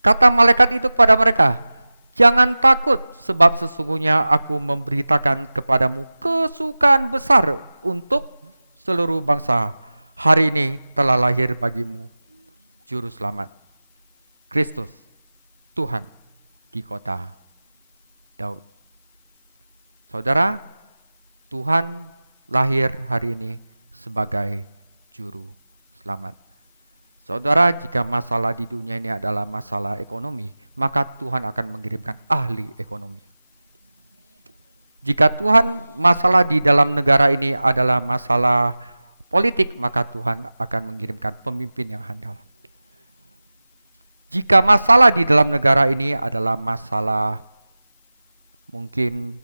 Kata malaikat itu kepada mereka, "Jangan takut, sebab sesungguhnya aku memberitakan kepadamu kesukaan besar untuk seluruh bangsa. Hari ini telah lahir bagimu Juru Selamat, Kristus, Tuhan di kota Daud." Saudara, Tuhan lahir hari ini sebagai Juru Selamat. Saudara, jika masalah di dunia ini adalah masalah ekonomi, maka Tuhan akan mengirimkan ahli ekonomi. Jika Tuhan masalah di dalam negara ini adalah masalah politik, maka Tuhan akan mengirimkan pemimpin yang handal. Jika masalah di dalam negara ini adalah masalah mungkin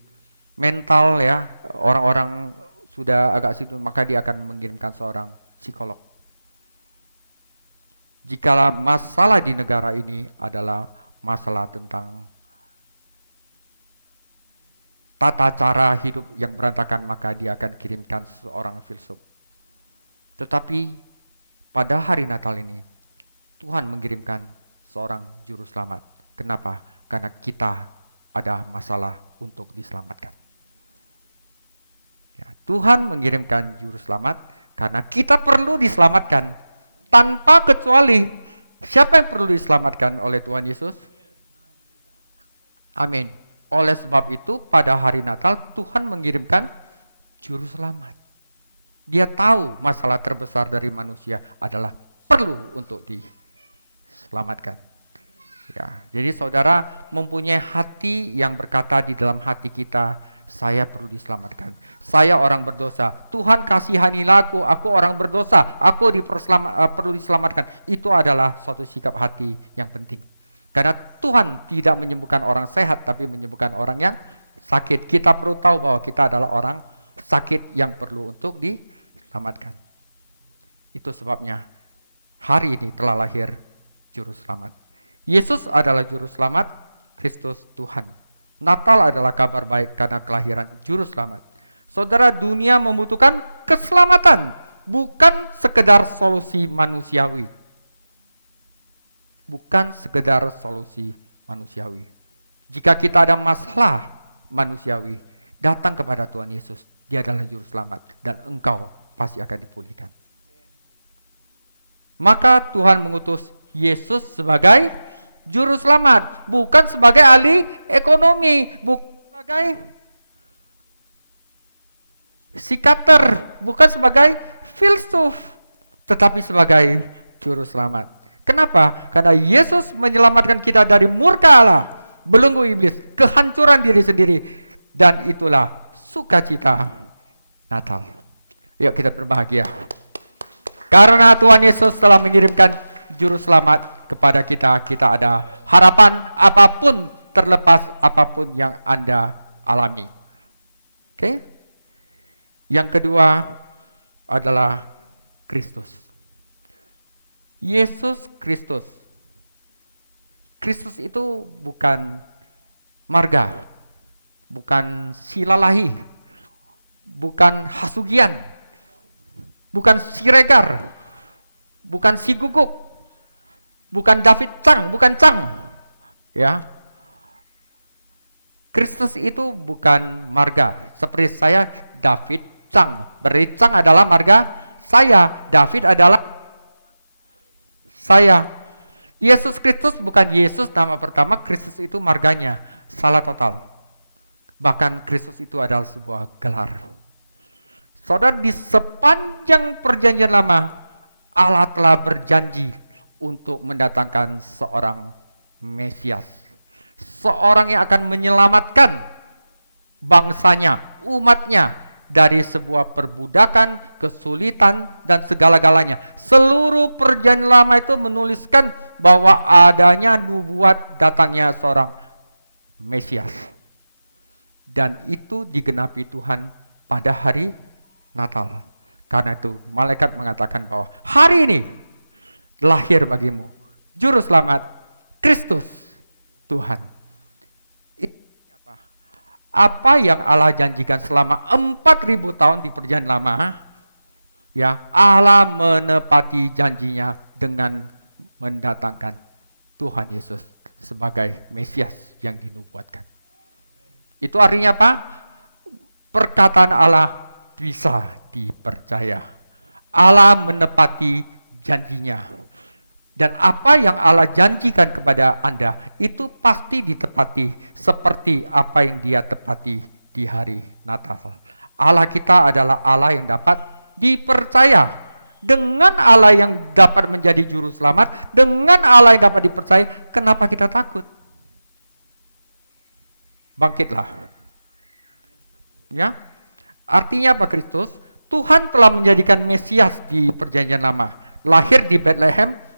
mental, ya, orang-orang sudah agak situ, maka Dia akan mengirimkan seorang psikolog. Jikalau masalah di negara ini adalah masalah tentang tata cara hidup yang berantakan, maka dia akan kirimkan seorang filsuf. Tetapi pada hari Natal ini, Tuhan mengirimkan seorang juru selamat. Kenapa? Karena kita ada masalah untuk diselamatkan. Ya, Tuhan mengirimkan juru selamat karena kita perlu diselamatkan. Tanpa kecuali, siapa yang perlu diselamatkan oleh Tuhan Yesus? Amin. Oleh sebab itu, pada hari Natal Tuhan mengirimkan juru selamat. Dia tahu masalah terbesar dari manusia adalah perlu untuk diselamatkan. Ya, jadi saudara mempunyai hati yang berkata di dalam hati kita, saya perlu diselamatkan. Saya orang berdosa. Tuhan kasihanilah aku orang berdosa. Aku perlu diselamatkan. Itu adalah suatu sikap hati yang penting. Karena Tuhan tidak menyembuhkan orang sehat, tapi menyembuhkan orang yang sakit. Kita perlu tahu bahwa kita adalah orang sakit yang perlu untuk diselamatkan. Itu sebabnya hari ini telah lahir juru selamat. Yesus adalah juru selamat, Kristus Tuhan. Natal adalah kabar baik karena kelahiran juru selamat. Saudara, dunia membutuhkan keselamatan, bukan sekedar solusi manusiawi. Bukan sekedar solusi manusiawi. Jika kita ada masalah manusiawi, datang kepada Tuhan Yesus. Dia adalah juru selamat dan engkau pasti akan dipulihkan. Maka Tuhan mengutus Yesus sebagai juru selamat, bukan sebagai ahli ekonomi, bukan sebagai psikiater, bukan sebagai filsuf, tetapi sebagai juru selamat. Kenapa? Karena Yesus menyelamatkan kita dari murka Allah, belenggu iblis, kehancuran diri sendiri, dan itulah sukacita Natal. Yuk kita berbahagia. Karena Tuhan Yesus telah mengirimkan juru selamat kepada kita, kita ada harapan apapun, terlepas apapun yang Anda alami. Oke? Yang kedua adalah Kristus. Yesus Kristus. Kristus itu bukan marga, bukan silalahi, bukan hasugian, bukan Siregar, bukan Si Guguk, bukan David Chang, bukan Chang. Ya. Kristus itu bukan marga. Seperti saya David Chang. Berarti Chang adalah marga saya, David adalah saya. Yesus Kristus bukan Yesus nama pertama, Kristus itu marganya. Salah total. Bahkan Kristus itu adalah sebuah gelar. Saudara, di sepanjang perjanjian lama, Allah telah berjanji untuk mendatangkan seorang Mesias. Seorang yang akan menyelamatkan bangsanya, umatnya, dari sebuah perbudakan, kesulitan, dan segala-galanya. Seluruh perjanjian lama itu menuliskan bahwa adanya nubuat datangnya seorang Mesias. Dan itu digenapi Tuhan pada hari Natal. Karena itu malaikat mengatakan bahwa hari ini lahir bagimu Juru Selamat, Kristus Tuhan. Apa yang Allah janjikan selama 4.000 tahun di perjanjian lama, ya, Allah menepati janjinya dengan mendatangkan Tuhan Yesus sebagai Mesias yang dinubuatkan. Itu artinya apa? Perkataan Allah bisa dipercaya. Allah menepati janjinya. Dan apa yang Allah janjikan kepada Anda itu pasti ditepati seperti apa yang Dia tepati di hari Natal. Allah kita adalah Allah yang dapat dipercaya. Dengan Allah yang dapat menjadi juru selamat, dengan Allah yang dapat dipercaya, kenapa kita takut? Bangkitlah. Ya. Artinya apa Kristus? Tuhan telah menjadikan Mesias di perjanjian lama. Lahir di Bethlehem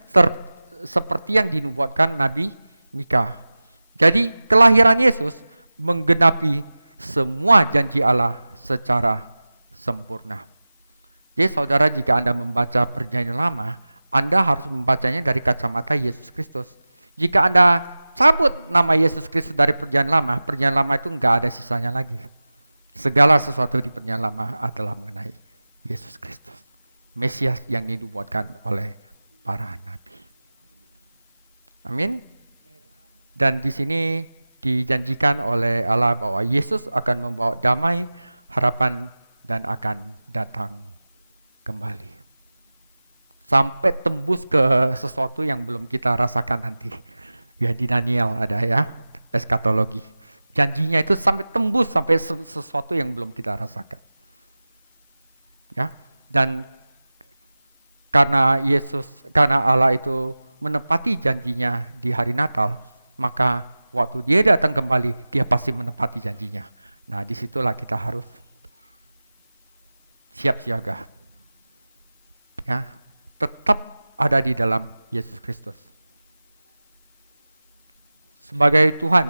seperti yang dinubuatkan Nabi Mika. Jadi kelahiran Yesus menggenapi semua janji Allah secara sempurna. Jadi saudara, jika Anda membaca perjanjian lama, Anda harus membacanya dari kacamata Yesus Kristus. Jika Anda cabut nama Yesus Kristus dari perjanjian lama itu nggak ada sisanya lagi. Segala sesuatu di perjanjian lama adalah mengenai Yesus Kristus, Mesias yang dinubuatkan oleh para nabi. Amin. Dan di sini dijanjikan oleh Allah bahwa Yesus akan membawa damai, harapan, dan akan datang kembali. Sampai tembus ke sesuatu yang belum kita rasakan nanti. Ya, di Daniel ada ya, eskatologi. Janjinya itu sampai tembus sampai sesuatu yang belum kita rasakan. Ya, dan karena Allah itu menepati janjinya di hari Natal, maka waktu dia datang kembali, dia pasti menepati janjinya. Nah, disitulah kita harus siap siaga. Ya, tetap ada di dalam Yesus Kristus sebagai Tuhan.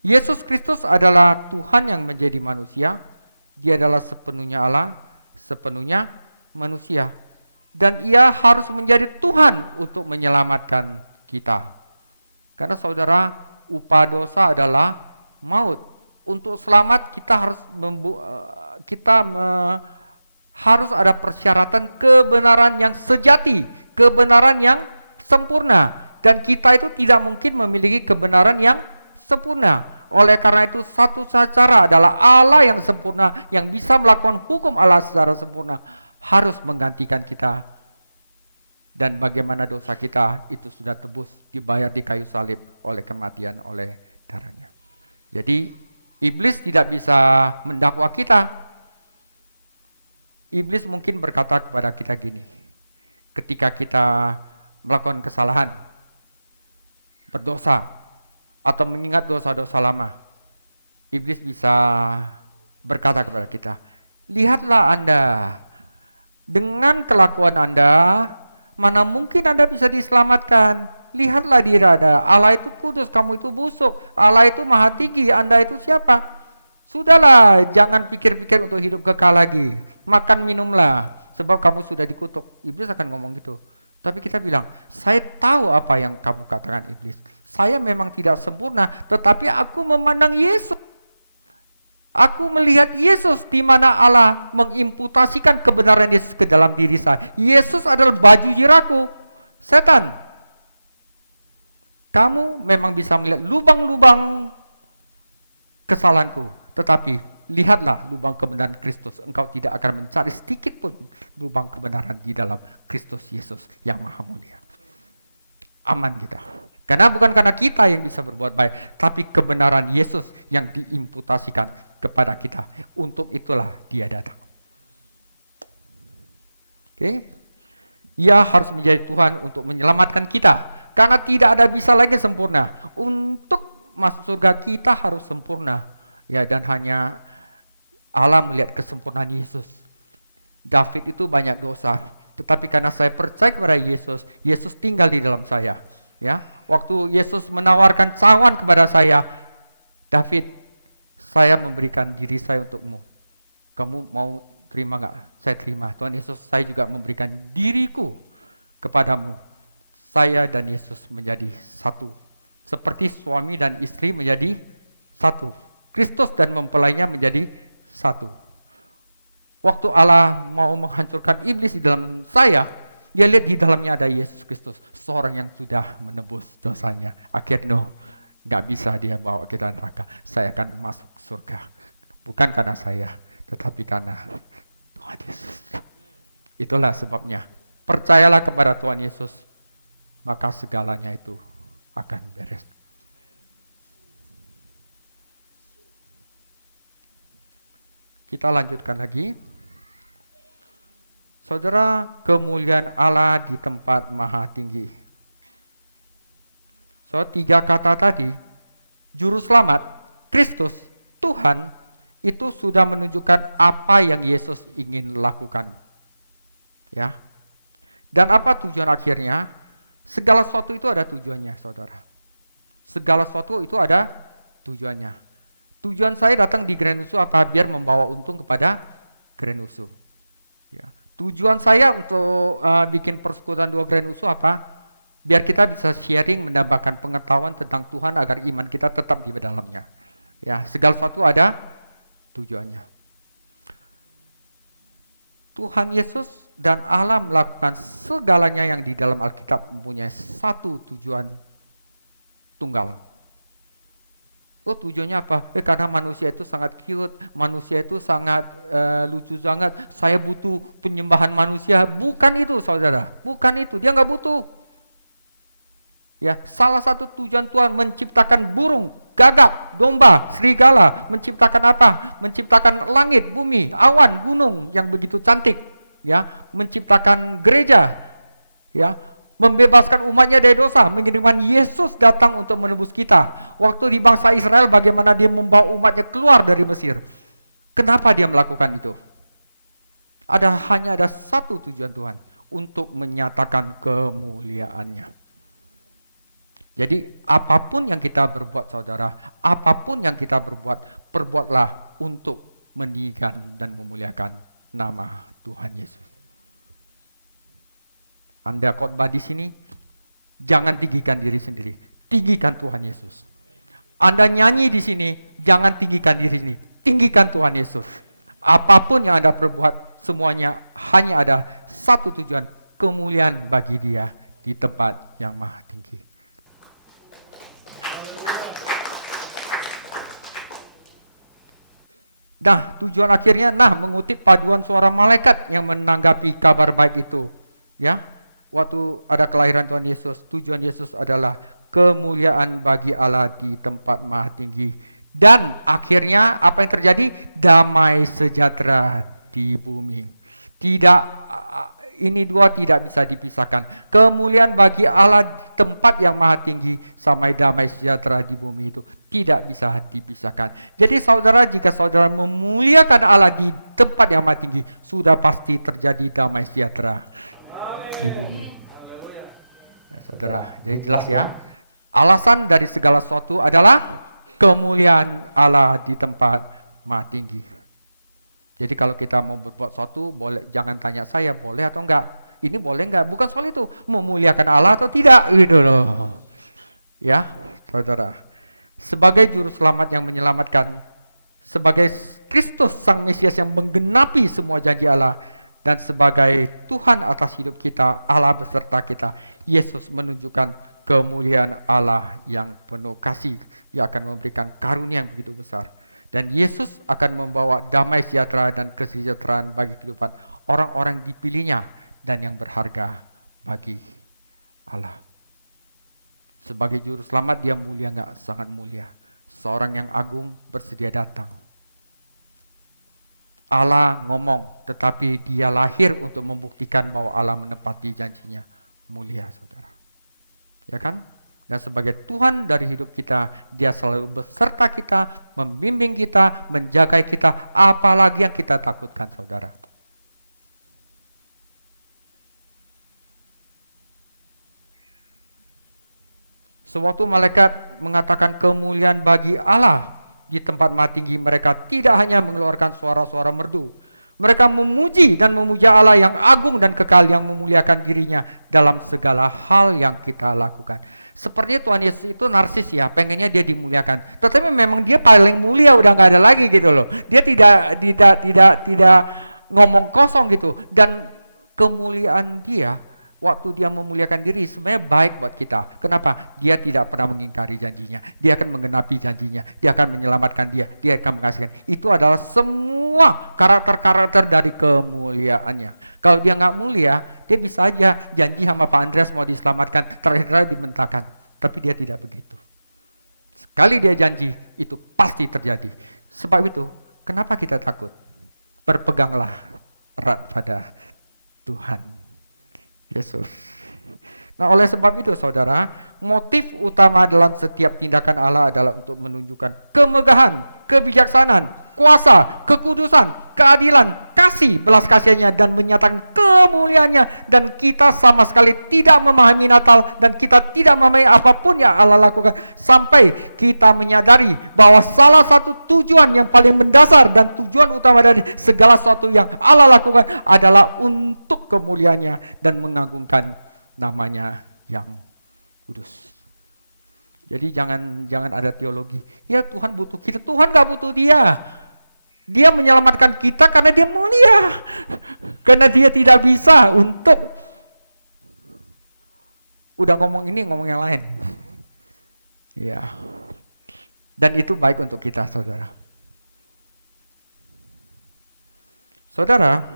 Yesus Kristus adalah Tuhan yang menjadi manusia. Dia adalah sepenuhnya Allah, sepenuhnya manusia. Dan ia harus menjadi Tuhan untuk menyelamatkan kita. Karena saudara, upah dosa adalah maut. Untuk selamat kita harus ada persyaratan kebenaran yang sejati, kebenaran yang sempurna. Dan kita itu tidak mungkin memiliki kebenaran yang sempurna. Oleh karena itu satu cara adalah Allah yang sempurna, yang bisa melakukan hukum Allah secara sempurna, harus menggantikan kita. Dan bagaimana dosa kita itu sudah tebus, dibayar di kayu salib oleh kematian, oleh darahnya. Jadi iblis tidak bisa mendakwa kita. Iblis mungkin berkata kepada kita gini, ketika kita melakukan kesalahan, berdosa, atau mengingat dosa-dosa lama, iblis bisa berkata kepada kita, lihatlah Anda, dengan kelakuan Anda, mana mungkin Anda bisa diselamatkan. Lihatlah diri Anda, Allah itu kudus, kamu itu busuk, Allah itu maha tinggi, Anda itu siapa? Sudahlah, jangan pikir-pikir untuk hidup kekal lagi, makan minumlah, sebab kamu sudah dikutuk. Iblis akan ngomong gitu. Tapi kita bilang, saya tahu apa yang kamu katakan iblis. Saya memang tidak sempurna, tetapi aku memandang Yesus. Aku melihat Yesus di mana Allah mengimputasikan kebenaran Yesus ke dalam diri saya. Yesus adalah baju jiraku. Setan, kamu memang bisa melihat lubang-lubang kesalahanku, tetapi lihatlah lubang kebenaran Kristus. Engkau tidak akan mencari sedikit pun lubang kebenaran di dalam Kristus Yesus yang maha mulia. Aman kita. Karena bukan karena kita yang bisa berbuat baik, tapi kebenaran Yesus yang diimputasikan kepada kita. Untuk itulah dia datang. Oke? Ia harus menjadi Tuhan untuk menyelamatkan kita. Karena tidak ada bisa lagi sempurna. Untuk masuk surga kita harus sempurna. Ya, dan hanya Allah melihat kesempurnaan Yesus. David itu banyak dosa, tetapi karena saya percaya kepada Yesus, Yesus tinggal di dalam saya. Ya, waktu Yesus menawarkan cawan kepada saya, David, saya memberikan diri saya untukmu. Kamu mau terima enggak? Saya terima. Tuhan Yesus, saya juga memberikan diriku kepadamu. Saya dan Yesus menjadi satu. Seperti suami dan istri menjadi satu. Kristus dan mempelainya menjadi satu. Waktu Allah mau menghancurkan iblis di dalam saya, dia lihat di dalamnya ada Yesus Kristus, seorang yang sudah menebus dosanya. Akhirnya nggak bisa dia bawa kita neraka. Saya akan masuk surga, bukan karena saya, tetapi karena Tuhan Yesus. Itulah sebabnya percayalah kepada Tuhan Yesus, maka segalanya itu akan beres. Kita lanjutkan lagi. Saudara, kemuliaan Allah di tempat maha tinggi. So, 3 kata tadi, juru selamat, Kristus, Tuhan, itu sudah menunjukkan apa yang Yesus ingin lakukan. Ya. Dan apa tujuan akhirnya? Segala sesuatu itu ada tujuannya, saudara. Segala sesuatu itu ada tujuannya. Tujuan saya datang di Grand Usu apa? Biar membawa untung kepada Grand Usu. Ya. Tujuan saya untuk bikin persekutuan 2 Grand USU apa? Biar kita bisa sharing, mendapatkan pengetahuan tentang Tuhan agar iman kita tetap di dalamnya. Ya, segala sesuatu ada tujuannya. Tuhan Yesus dan Allah melakukan segalanya yang di dalam Alkitab mempunyai satu tujuan tunggal. Oh, tujuannya apa? Karena manusia itu sangat cute, manusia itu sangat lucu sangat. Saya butuh penyembahan manusia. Bukan itu, saudara. Bukan itu. Dia nggak butuh. Ya, salah satu tujuan Tuhan menciptakan burung, gagak, domba, serigala, menciptakan apa? Menciptakan langit, bumi, awan, gunung yang begitu cantik, ya, menciptakan gereja, ya, membebaskan umatnya dari dosa, mengirimkan Yesus datang untuk menebus kita. Waktu di bangsa Israel bagaimana dia membawa umatnya keluar dari Mesir. Kenapa dia melakukan itu? Hanya ada satu tujuan Tuhan, untuk menyatakan kemuliaannya. Jadi apapun yang kita berbuat, saudara, apapun yang kita berbuat, perbuatlah untuk meninggikan dan memuliakan nama Tuhan Yesus. Anda khotbah di sini, jangan tinggikan diri sendiri, tinggikan Tuhan Yesus. Anda nyanyi di sini, jangan tinggikan diri sendiri, tinggikan Tuhan Yesus. Apapun yang Anda perbuat, semuanya hanya ada satu tujuan, kemuliaan bagi Dia di tempat yang maha tinggi. Nah, tujuan akhirnya, mengutip paduan suara malaikat yang menanggapi kabar baik itu. Ya, waktu ada kelahiran Tuhan Yesus, tujuan Yesus adalah kemuliaan bagi Allah di tempat maha tinggi. Dan akhirnya apa yang terjadi? Damai sejahtera di bumi. Ini dua tidak bisa dipisahkan. Kemuliaan bagi Allah di tempat yang maha tinggi sama damai sejahtera di bumi itu tidak bisa dipisahkan. Jadi saudara, jika saudara memuliakan Allah di tempat yang maha tinggi, sudah pasti terjadi damai sejahtera di bumi. Ya, saudara, jadi jelas ya. Alasan dari segala sesuatu adalah kemuliaan Allah di tempat maha tinggi. Jadi kalau kita mau berbuat sesuatu, jangan tanya saya boleh atau enggak. Ini boleh enggak? Bukan soal itu. Memuliakan Allah atau tidak, gitu loh. Ya, saudara. Sebagai juru selamat yang menyelamatkan, sebagai Kristus sang Mesias yang menggenapi semua janji Allah, dan sebagai Tuhan atas hidup kita, Allah beserta kita, Yesus menunjukkan kemuliaan Allah yang penuh kasih, yang akan memberikan karunia yang begitu besar. Dan Yesus akan membawa damai sejahtera dan kesejahteraan bagi kehidupan orang-orang yang dipilihnya dan yang berharga bagi Allah. Sebagai juru selamat, dia mulia enggak? Sangat mulia. Seorang yang agung bersedia datang. Allah ngomong, tetapi dia lahir untuk membuktikan bahwa Allah menepati janjinya. Mulia, saudara. Ya kan? Dan sebagai Tuhan dari hidup kita, dia selalu beserta kita, membimbing kita, menjaga kita, apalagi yang kita takutkan, saudara. Sewaktu malaikat mengatakan kemuliaan bagi Allah di tempat maha tinggi, mereka tidak hanya mengeluarkan suara-suara merdu. Mereka memuji dan memuja Allah yang agung dan kekal, yang memuliakan dirinya dalam segala hal yang kita lakukan. Sepertinya Tuhan Yesus itu narsis ya, pengennya dia dimuliakan. Tetapi memang dia paling mulia, udah nggak ada lagi gitu loh. Dia tidak ngomong kosong gitu. Dan kemuliaan dia, waktu dia memuliakan diri, sebenarnya baik buat kita. Kenapa? Dia tidak pernah mengingkari janjinya. Dia akan menggenapi janjinya. Dia akan menyelamatkan dia. Dia akan mengasihi. Itu adalah semua karakter-karakter dari kemuliaannya. Kalau dia nggak mulia, dia bisa aja janji sama Pak Andreas mau diselamatkan, terakhir dibentakan. Tapi dia tidak begitu. Sekali dia janji, itu pasti terjadi. Sebab itu, kenapa kita takut? Berpeganglah erat pada Tuhan Yesus. Nah, oleh sebab itu, saudara, motif utama dalam setiap tindakan Allah adalah untuk menunjukkan kemegahan, kebijaksanaan, kuasa, kekudusan, keadilan, kasih belas kasihannya dan menyatakan kemuliaannya, dan kita sama sekali tidak memahami Natal dan kita tidak memahami apapun yang Allah lakukan, sampai kita menyadari bahwa salah satu tujuan yang paling mendasar dan tujuan utama dari segala sesuatu yang Allah lakukan adalah untuk kemuliaannya dan mengagungkan namanya yang kudus. Jadi jangan ada teologi, ya Tuhan butuh kita. Tuhan gak butuh dia. Dia menyelamatkan kita karena dia mulia. Karena dia tidak bisa untuk udah ngomong ini, ngomong yang lain. Ya. Dan itu baik untuk kita, saudara. Saudara,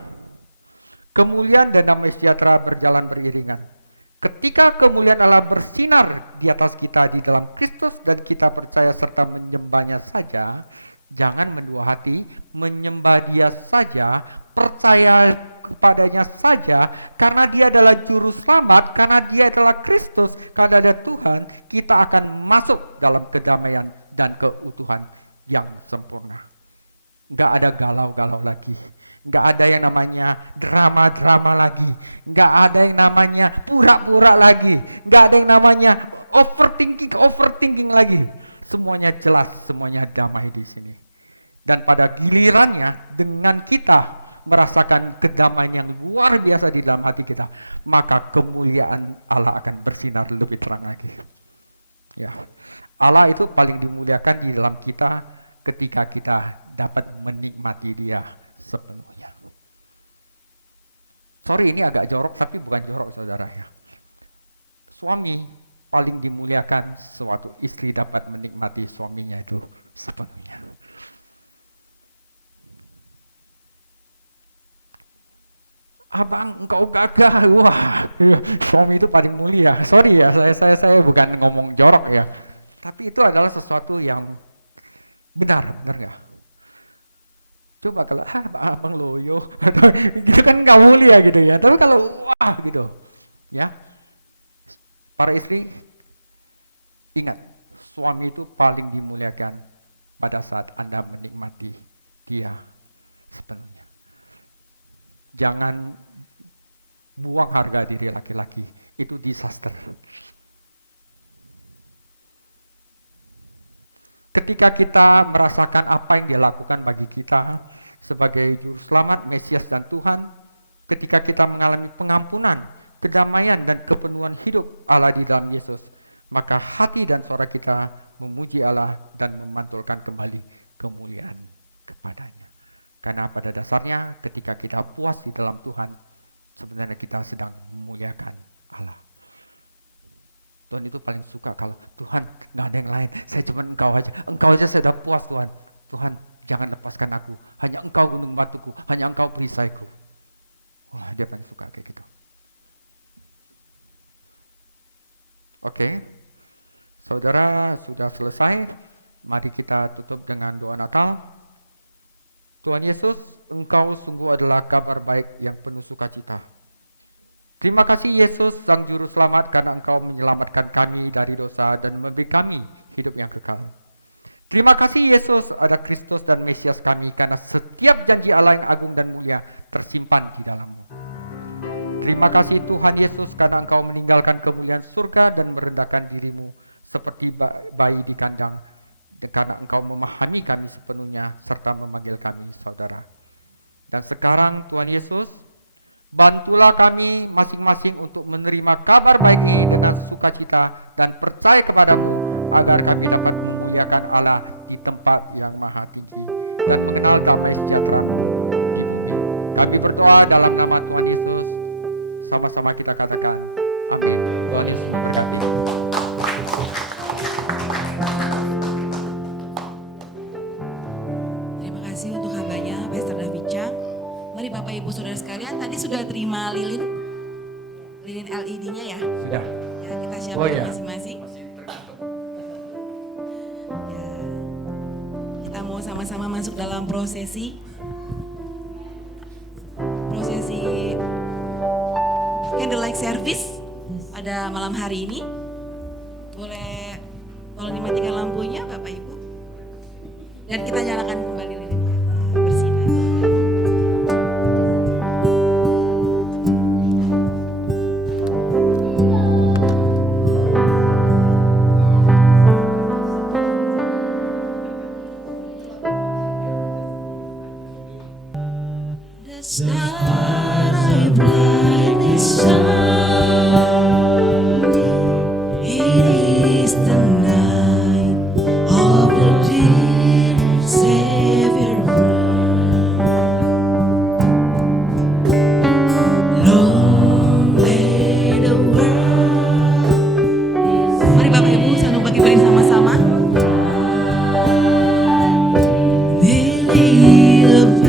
kemuliaan dan damai sejahtera berjalan beriringan. Ketika kemuliaan Allah bersinar di atas kita di dalam Kristus dan kita percaya serta menyembahnya saja, jangan mendua hati, menyembah dia saja, percaya kepadanya saja, karena dia adalah juru selamat, karena dia adalah Kristus, karena ada Tuhan, kita akan masuk dalam kedamaian dan keutuhan yang sempurna. Nggak ada galau-galau lagi, nggak ada yang namanya drama-drama lagi, nggak ada yang namanya pura-pura lagi, nggak ada yang namanya overthinking lagi. Semuanya jelas, semuanya damai di sini. Dan pada gilirannya, dengan kita merasakan kedamaian yang luar biasa di dalam hati kita, maka kemuliaan Allah akan bersinar lebih terang lagi. Ya, Allah itu paling dimuliakan di dalam kita ketika kita dapat menikmati Dia sepenuhnya. Sorry, ini agak jorok, tapi bukan jorok, saudara ya. Suami paling dimuliakan suatu istri dapat menikmati suaminya itu sepenuhnya. Abang, engkau gagah, wah, suami itu paling mulia. Sorry ya, saya bukan ngomong jorok ya, tapi itu adalah sesuatu yang benar nggak? Coba kalau abang loyo, gitu kan nggak mulia gitu ya. Tapi kalau wah gitu, ya. Para istri, ingat, suami itu paling dimuliakan pada saat Anda menikmati dia sepenuhnya. Jangan buang harga diri laki-laki, itu disaster. Ketika kita merasakan apa yang dia lakukan bagi kita sebagai juru selamat, Mesias dan Tuhan, ketika kita mengalami pengampunan, kedamaian dan kepenuhan hidup Allah di dalam Yesus, maka hati dan suara kita memuji Allah dan memantulkan kembali kemuliaan kepadanya. Karena pada dasarnya ketika kita puas di dalam Tuhan, sebenarnya kita sedang memuliakan Allah. Tuhan itu paling suka kalau Tuhan nggak ada yang lain, saya cuma engkau aja saya sudah puas Tuhan. Tuhan jangan lepaskan aku, hanya engkau gunung batuku, hanya engkau perisaiku. Wah, dia paling suka kayak gitu. Oke, saudara sudah selesai, mari kita tutup dengan doa Natal. Tuhan Yesus, Engkau sungguh adalah kabar baik yang penuh sukacita. Terima kasih Yesus, Sang Juru Selamat, karena Engkau menyelamatkan kami dari dosa dan memberi kami hidup yang kekal. Terima kasih Yesus, ada Kristus dan Mesias kami, karena setiap janji Allah yang agung dan mulia tersimpan di dalam-Mu. Terima kasih Tuhan Yesus, karena Engkau meninggalkan kemuliaan surga dan merendahkan diri-Mu seperti bayi di kandang, karena Engkau memahami kami sepenuhnya serta memanggil kami saudara. Dan sekarang Tuhan Yesus, bantulah kami masing-masing untuk menerima kabar baik ini dengan sukacita dan percaya kepadamu, agar kami dapat memuliakan Allah di tempat yang maha tinggi dan mengenal damai sejahtera-Mu di bumi. Kami berdoa dalam nama Tuhan Yesus. Sama-sama kita katakan, amin. Tuhan Yesus memberkati. Terima kasih untuk hambanya, Pastor Davica. Mari Bapak Ibu Saudara sekalian, tadi sudah terima lilin LED-nya ya? Ya, kita siapkan masing-masing. Ya, kita mau sama-sama masuk dalam prosesi candlelight service pada malam hari ini. Boleh tolong dimatikan lampunya Bapak Ibu. Dan kita nyalakan kembali lilinnya bersinar. star I brightly shine. It is the night of the dear Savior born. Long lay the world. Mari Bapak Ibu sandung bagi berdiri sama-sama. Lily of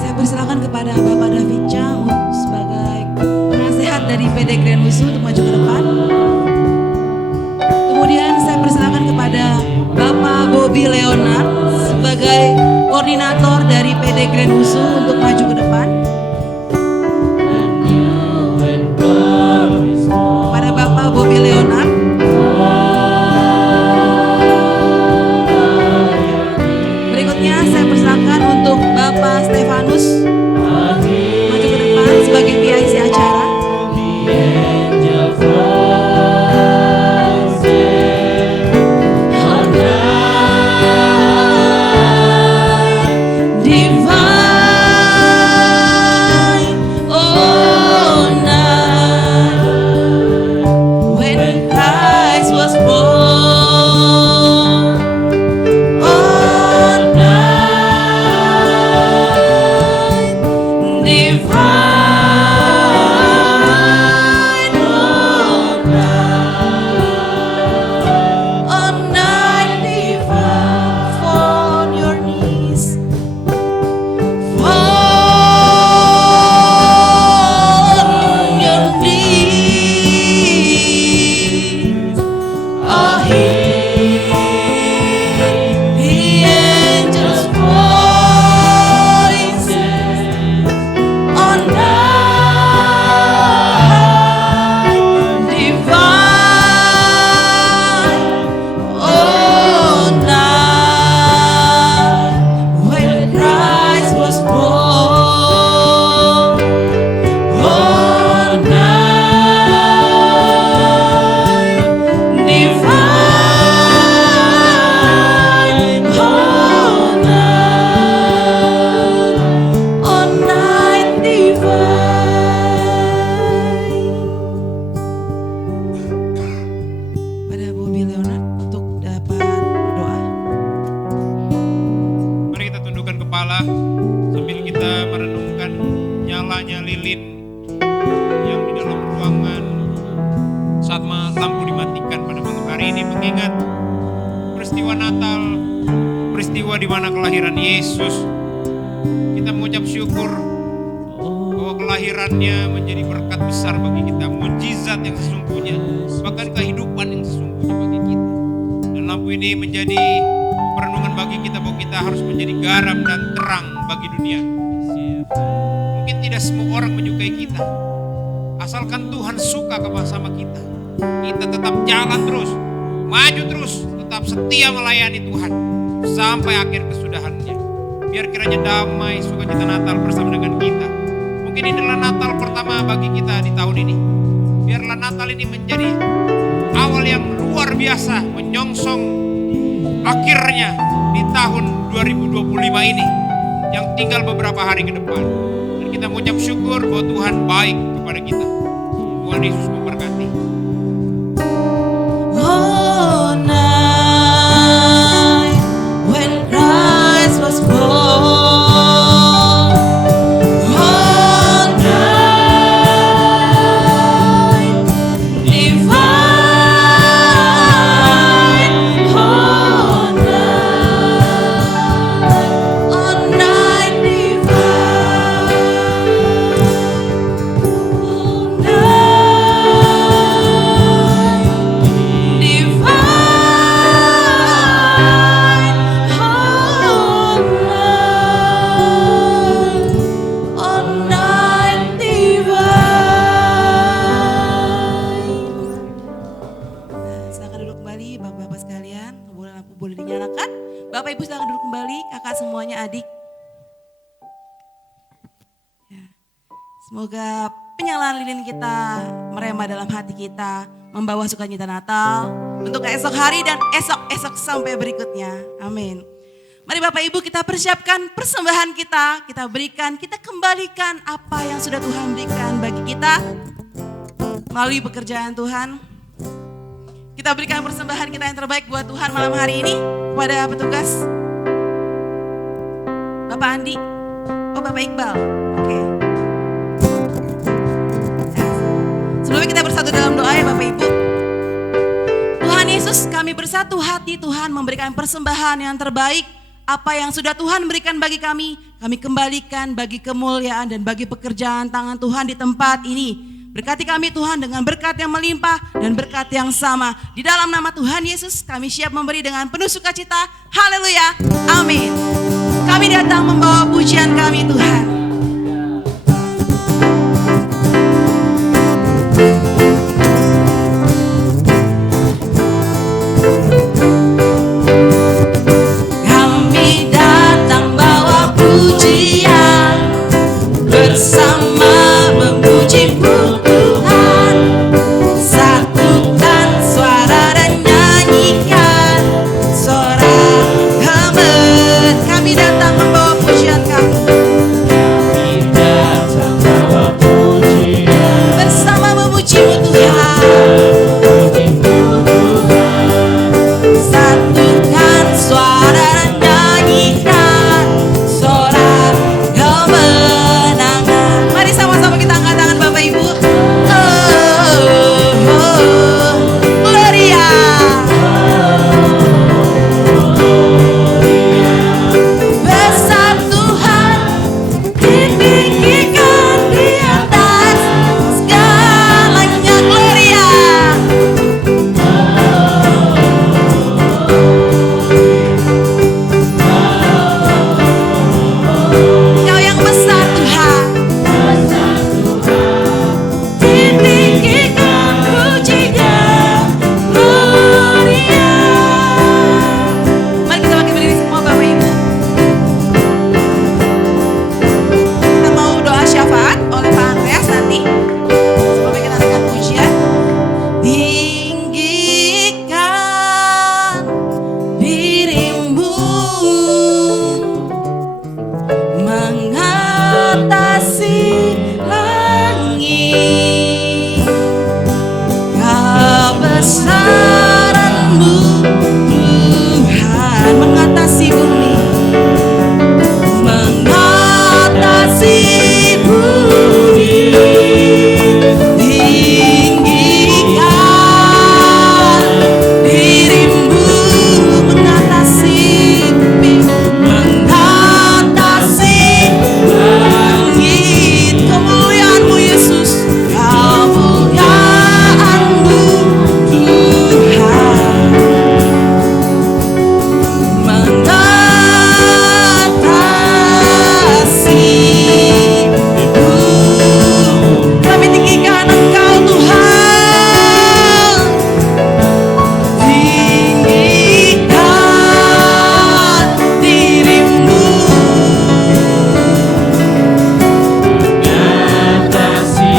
Saya persilakan kepada Bapak David Chang sebagai penasehat dari PD Grand Wusu untuk maju ke depan. Kemudian saya persilakan kepada Bapak Bobby Leonard sebagai koordinator dari PD Grand Wusu untuk maju ke depan. Kepada Bapak Bobby Leonard. Berikutnya saya persilakan untuk Bapak Stefanus maju ke depan sebagai PIC acara. Divine, oh night, when Christ was born. Oh night, divine, oh night divine, fall on your knees. On your knees, hear the angels' voices. On night divine, oh night, when Christ was born. Oh night divine, oh night divine. Pada Bobby Leonard untuk dapat berdoa. Mari kita tundukkan kepala sambil kita merenungkan nyalanya lilin yang di dalam ruangan saat lampu dimatikan pada malam hari ini, mengingat peristiwa Natal, peristiwa di mana kelahiran Yesus. Kita mengucap syukur bahwa kelahirannya menjadi berkat besar bagi kita, mujizat yang sesungguhnya, bahkan kehidupan yang sesungguhnya bagi kita. Dan lampu ini menjadi perenungan bagi kita bahwa kita harus menjadi garam dan terang bagi dunia. Mungkin tidak semua orang menyukai kita, asalkan Tuhan suka sama kita. Kita tetap jalan terus, maju terus, tetap setia melayani Tuhan sampai akhir kesudahannya. Biar kiranya damai sukacita Natal bersama dengan kita. Mungkin ini adalah Natal pertama bagi kita di tahun ini. Biarlah Natal ini menjadi awal yang luar biasa, menyongsong akhirnya di tahun 2025 ini yang tinggal beberapa hari ke depan. Dan kita mengucap syukur bahwa Tuhan baik kepada kita. Tuhan Yesus memberkati. Oh night, when Christ was born. Oh night, divine. Oh night divine. Oh night divine, oh night divine. Silakan duduk kembali Bapak-bapak sekalian, lampu boleh dinyalakan. Bapak Ibu silakan duduk kembali, kakak semuanya, adik. Ya. Semoga penyalaan lilin kita merema dalam hati kita, membawa sukacita Natal untuk esok hari dan esok-esok sampai berikutnya. Amin. Mari Bapak Ibu kita persiapkan persembahan kita berikan, kita kembalikan apa yang sudah Tuhan berikan bagi kita melalui pekerjaan Tuhan. Kita berikan persembahan kita yang terbaik buat Tuhan malam hari ini kepada petugas. Bapak Andi, Bapak Iqbal, oke. Sebelumnya kita bersatu dalam doa ya Bapak Ibu. Tuhan Yesus, kami bersatu hati Tuhan memberikan persembahan yang terbaik. Apa yang sudah Tuhan berikan bagi kami kembalikan bagi kemuliaan dan bagi pekerjaan tangan Tuhan di tempat ini. Berkati kami Tuhan dengan berkat yang melimpah dan berkat yang sama. Di dalam nama Tuhan Yesus kami siap memberi dengan penuh sukacita. Haleluya, amin. Kami datang membawa pujian kami Tuhan. Bersama memuji-Mu Tuhan, satukan suara dan nyanyikan sorak Amen. Kami datang membawa pujian kami. Kami datang membawa pujian bersama memuji-Mu Tuhan. Satukan suara dan nyanyikan sorak kemenangan. Mari sama-sama kita angkat tangan Bapak Ibu. Gloria. Besar Tuhan, ditinggikan di atas segalanya. Gloria. Kau yang besar Tuhan, ditinggikan pujian Gloria. Mari kita bangkit berdiri semua Bapak Ibu. Kita mau doa syafaat oleh Pak Andreas nanti. Sebelumnya kita akan pujian. Tinggikan dirimu mengatasi langit, kebesaran-Mu Tuhan mengatasi bumi, mengatasi bumi. Tinggikan dirimu mengatasi bumi, mengatasi langit. Kemuliaan-Mu Yesus, kemuliaan-Mu Tuhan, mengatasi bumi. Kami tinggikan Engkau Tuhan, tinggikan dirimu mengatasi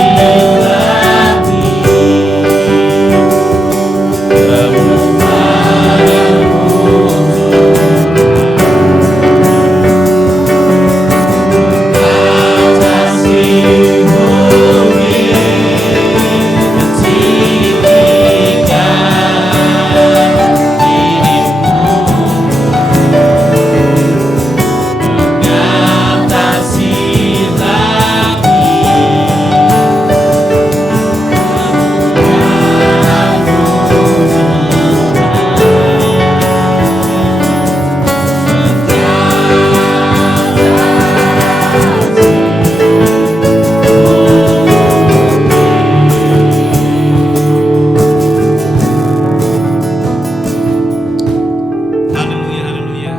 Haleluya, haleluya.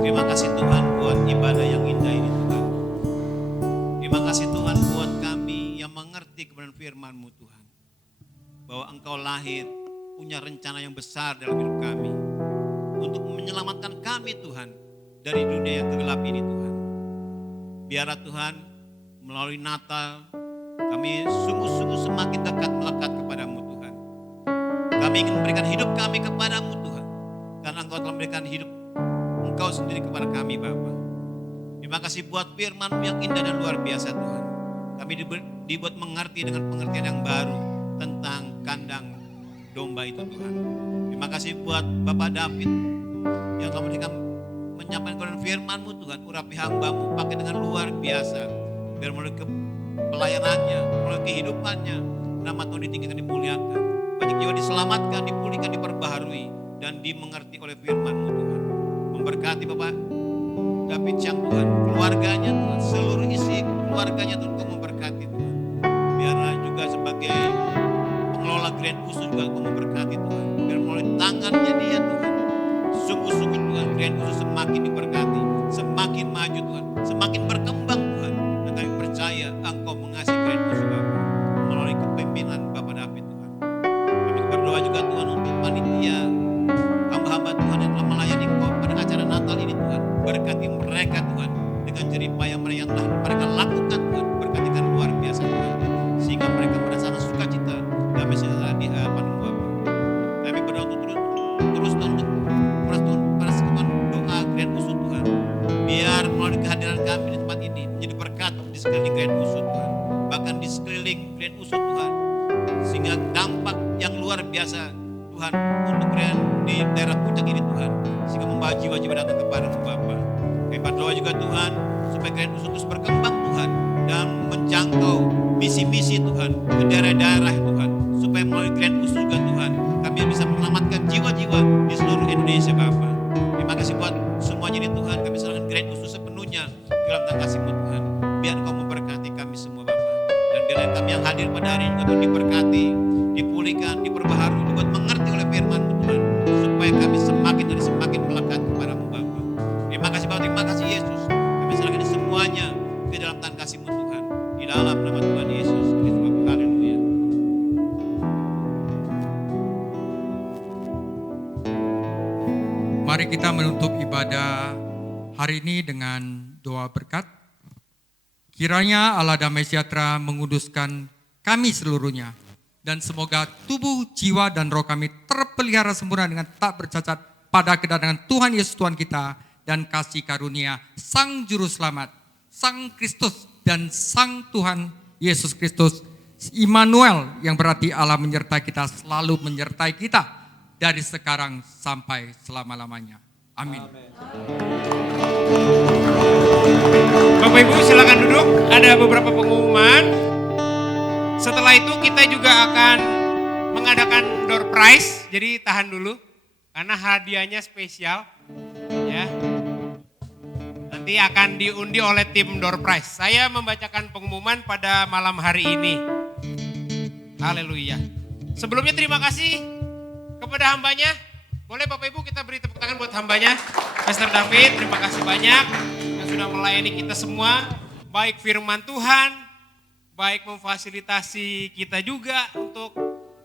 Terima kasih Tuhan buat ibadah yang indah ini Tuhan. Terima kasih Tuhan buat kami yang mengerti kebenaran firman-Mu Tuhan. Bahwa Engkau lahir punya rencana yang besar dalam hidup kami. Untuk menyelamatkan kami Tuhan dari dunia yang gelap ini Tuhan. Biarlah Tuhan melalui Natal kami sungguh-sungguh semakin dekat melekat kepada-Mu Tuhan. Kami ingin memberikan hidup kami kepada-Mu Tuhan. Karena Engkau telah memberikan hidup Engkau sendiri kepada kami Bapa. Terima kasih buat firman-Mu yang indah dan luar biasa Tuhan. Kami dibuat mengerti dengan pengertian yang baru tentang kandang domba itu Tuhan. Terima kasih buat Bapak David yang kamu berikan menyampaikan firman-Mu Tuhan. Urapi hamba-Mu pakai dengan luar biasa. Biar melalui pelayanannya, melalui kehidupannya, nama Tuhan ditinggikan, dimuliakan. Banyak jiwa diselamatkan, dipulihkan, diperbaharui, dan dimengerti oleh firman-Mu Tuhan. Memberkati Bapak David Syang Tuhan, keluarganya Tuhan, seluruh isi keluarganya Tuhan, Kau memberkati Tuhan. Biarlah juga sebagai pengelola Grand Usus juga Kau memberkati Tuhan. Biar melalui tangannya dia Tuhan, sungguh-sungguh Tuhan, Grand Usus semakin diberkati, semakin maju Tuhan, semakin berkembang Tuhan. Dan kami percaya Engkau mengasihi Grand Usus Bapak melalui kepemimpinan Bapak David Tuhan. Kami berdoa juga Tuhan untuk panitia, hamba-hamba Tuhan yang telah melayani Engkau pada acara Natal ini Tuhan. Berkati mereka Tuhan dengan jeripaya yang telah mereka lakukan Tuhan. Berkatikan luar biasa Tuhan, sehingga mereka merasakan sukacita damai sejahtera di hadapan-Mu Bapa. Kami berdoa untuk terus Tuhan untuk merespon doa Grand Usus Tuhan. Biar melalui kehadiran kami di tempat ini menjadi berkat di sekeliling Grand Usus Tuhan, bahkan di sekeliling Grand Usus Tuhan, sehingga dampak yang luar biasa Tuhan untuk di daerah puncak ini Tuhan, sehingga membawa jiwa-jiwa datang kepada-Mu Bapa. Kami berdoa juga Tuhan supaya Grand Usus terus berkembang Tuhan dan menjangkau misi-misi Tuhan ke daerah-daerah Tuhan, supaya melalui Grand Usus juga Tuhan kami bisa menyelamatkan jiwa-jiwa di seluruh Indonesia Bapa. Terima kasih buat semuanya ini Tuhan, kami serahkan Grand Usus sepenuhnya di dalam tangan kasih-Mu Tuhan. Biar Engkau memberkati kami semua Bapa, dan biar kami yang hadir pada hari ini Tuhan diberkati, dipulihkan, diperbaharui, dibuat mengerti oleh firman-Mu Tuhan, supaya kami semakin dan semakin melekat kepada-Mu Bapa. Terima kasih Bapa, terima kasih Yesus. Kami serahkan semuanya ke dalam tangan kasih-Mu Tuhan, di dalam nama Tuhan Yesus Kristus Bapa. Haleluya. Mari kita menutup ibadah hari ini dengan doa berkat. Kiranya Allah damai sejahtera menguduskan kami seluruhnya, dan semoga tubuh, jiwa, dan roh kami terpelihara sempurna dengan tak bercacat pada kedatangan Tuhan Yesus Tuhan kita, dan kasih karunia Sang Juru Selamat, Sang Kristus, dan Sang Tuhan Yesus Kristus, Immanuel, yang berarti Allah menyertai kita, selalu menyertai kita dari sekarang sampai selama-lamanya. Amin. Bapak Ibu silakan duduk, ada beberapa pengumuman. Setelah itu kita juga akan mengadakan door prize, jadi tahan dulu karena hadiahnya spesial ya. Nanti akan diundi oleh tim door prize. Saya membacakan pengumuman pada malam hari ini. Haleluya. Sebelumnya terima kasih kepada hambanya. Boleh Bapak Ibu kita beri tepuk tangan buat hambanya. Pastor David, terima kasih banyak yang sudah melayani kita semua. Baik firman Tuhan, baik memfasilitasi kita juga untuk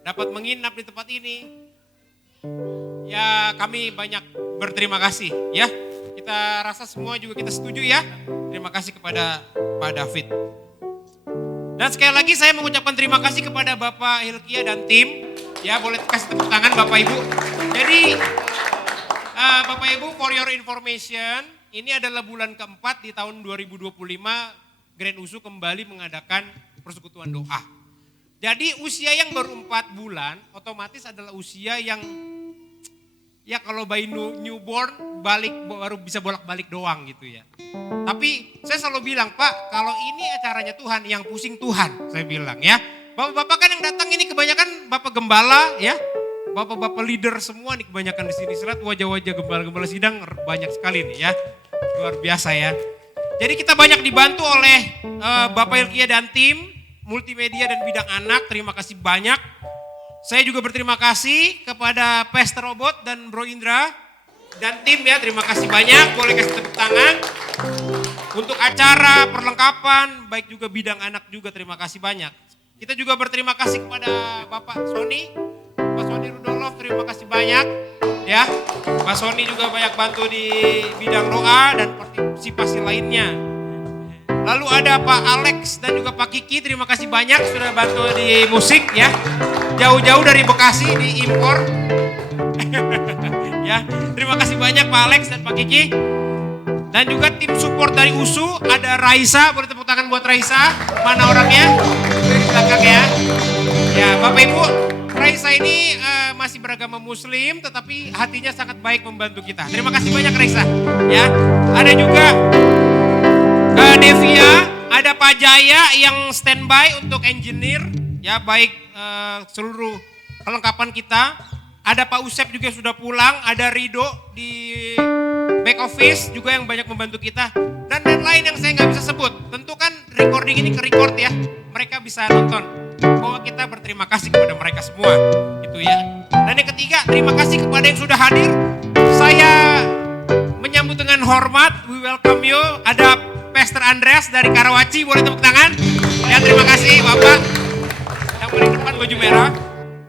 dapat menginap di tempat ini. Ya kami banyak berterima kasih ya. Kita rasa semua juga kita setuju ya. Terima kasih kepada Pak David. Dan sekali lagi saya mengucapkan terima kasih kepada Bapak Hilkia dan tim. Ya boleh kasih tepuk tangan Bapak Ibu. Jadi Bapak Ibu for your information, ini adalah bulan keempat di tahun 2025 Grand Usu kembali mengadakan persekutuan doa. Jadi usia yang baru 4 bulan otomatis adalah usia yang ya kalau bayi newborn baru bisa bolak-balik doang gitu ya. Tapi saya selalu bilang Pak, kalau ini acaranya Tuhan, yang pusing Tuhan, saya bilang ya. Bapak-bapak kan yang datang ini kebanyakan bapak gembala ya, bapak-bapak leader semua nih kebanyakan di sini. Serat wajah-wajah gembala-gembala sidang banyak sekali nih ya, luar biasa ya. Jadi kita banyak dibantu oleh Bapak Hilkia dan tim multimedia dan bidang anak. Terima kasih banyak. Saya juga berterima kasih kepada Pastor Robot dan Bro Indra dan tim ya. Terima kasih banyak. Boleh kasih tepuk tangan untuk acara perlengkapan, baik juga bidang anak juga. Terima kasih banyak. Kita juga berterima kasih kepada Bapak Sony, Pak Sony Rudolf, terima kasih banyak ya. Pak Sony juga banyak bantu di bidang doa dan partisipasi lainnya. Lalu ada Pak Alex dan juga Pak Kiki, terima kasih banyak sudah bantu di musik ya. Jauh-jauh dari Bekasi diimpor. Ya, terima Terima kasih banyak Pak Alex dan Pak Kiki. Dan juga tim support dari USU, ada Raisa, boleh tepuk tangan buat Raisa. Mana orangnya? Di belakang ya. Ya, Bapak Ibu, Raisa ini masih beragama Muslim, tetapi hatinya sangat baik membantu kita. Terima kasih banyak Raisa. Ya, ada juga Devia, ada Pak Jaya yang standby untuk engineer. Ya, baik seluruh kelengkapan kita. Ada Pak Usep juga sudah pulang, ada Rido di back office juga yang banyak membantu kita. Dan lain yang saya nggak bisa sebut. Tentu kan recording ini ke-record ya, mereka bisa nonton. Bahwa kita berterima kasih kepada mereka semua, gitu ya. Dan yang ketiga, terima kasih kepada yang sudah hadir. Saya menyambut dengan hormat, we welcome you. Ada Pastor Andreas dari Karawaci, boleh tepuk tangan. Ya, terima kasih Bapak yang paling depan baju merah.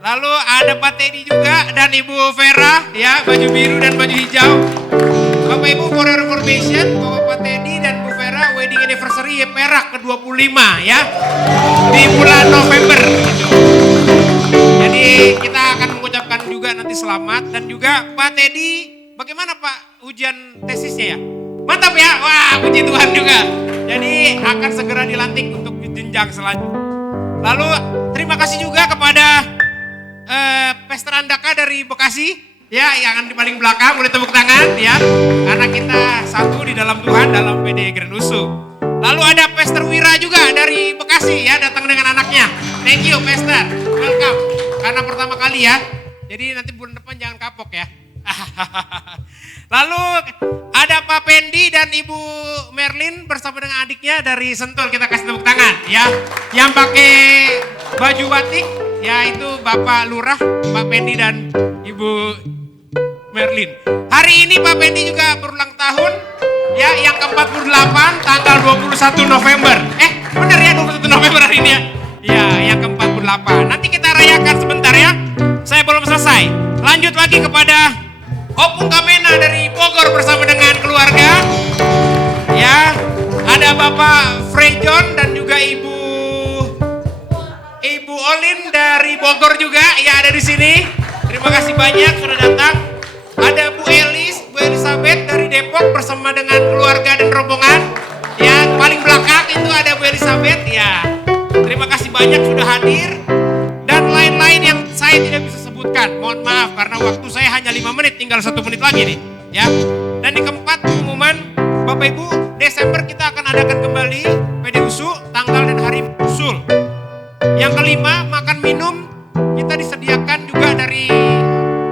Lalu ada Pak Teddy juga dan Ibu Vera, ya, baju biru dan baju hijau. Bapak Ibu, for your information, bahwa Pak Teddy dan Bu Vera wedding anniversary Perak ke-25 ya, di bulan November. Jadi kita akan mengucapkan juga nanti selamat. Dan juga Pak Teddy, bagaimana Pak ujian tesisnya ya? Mantap ya, wah puji Tuhan juga. Jadi akan segera dilantik untuk jenjang selanjutnya. Lalu terima kasih juga kepada Pastor Andaka dari Bekasi, ya, yang di paling belakang, boleh tepuk tangan, ya, karena kita satu di dalam Tuhan dalam PD Grand USU. Lalu ada Pastor Wira juga dari Bekasi, ya, datang dengan anaknya. Thank you Pastor, welcome. Karena pertama kali ya, jadi nanti bulan depan jangan kapok ya. Lalu ada Pak Pendi dan Ibu Merlin bersama dengan adiknya dari Sentul, kita kasih tepuk tangan, ya, yang pakai baju batik. Ya, itu Bapak Lurah, Pak Pendi dan Ibu Merlin. Hari ini Pak Pendi juga berulang tahun, ya, yang ke-48 tanggal 21 November. Bener ya 21 November hari ini ya? Ya, yang ke-48. Nanti kita rayakan sebentar ya. Saya belum selesai. Lanjut lagi kepada Opung Kamena dari Bogor bersama dengan keluarga. Ya, ada Bapak Frejon dan juga Ibu Olin dari Bogor juga, ya, ada di sini. Terima kasih banyak sudah datang. Ada Bu Elizabeth dari Depok bersama dengan keluarga dan rombongan. Ya, paling belakang itu ada Bu Elizabeth, ya. Terima kasih banyak sudah hadir. Dan lain-lain yang saya tidak bisa sebutkan. Mohon maaf karena waktu saya hanya 5 menit, tinggal 1 menit lagi nih, ya. Dan di keempat pengumuman, Bapak Ibu, Desember kita akan adakan kembali PD USU tanggal dan hari usul. Yang kelima, makan minum kita disediakan juga dari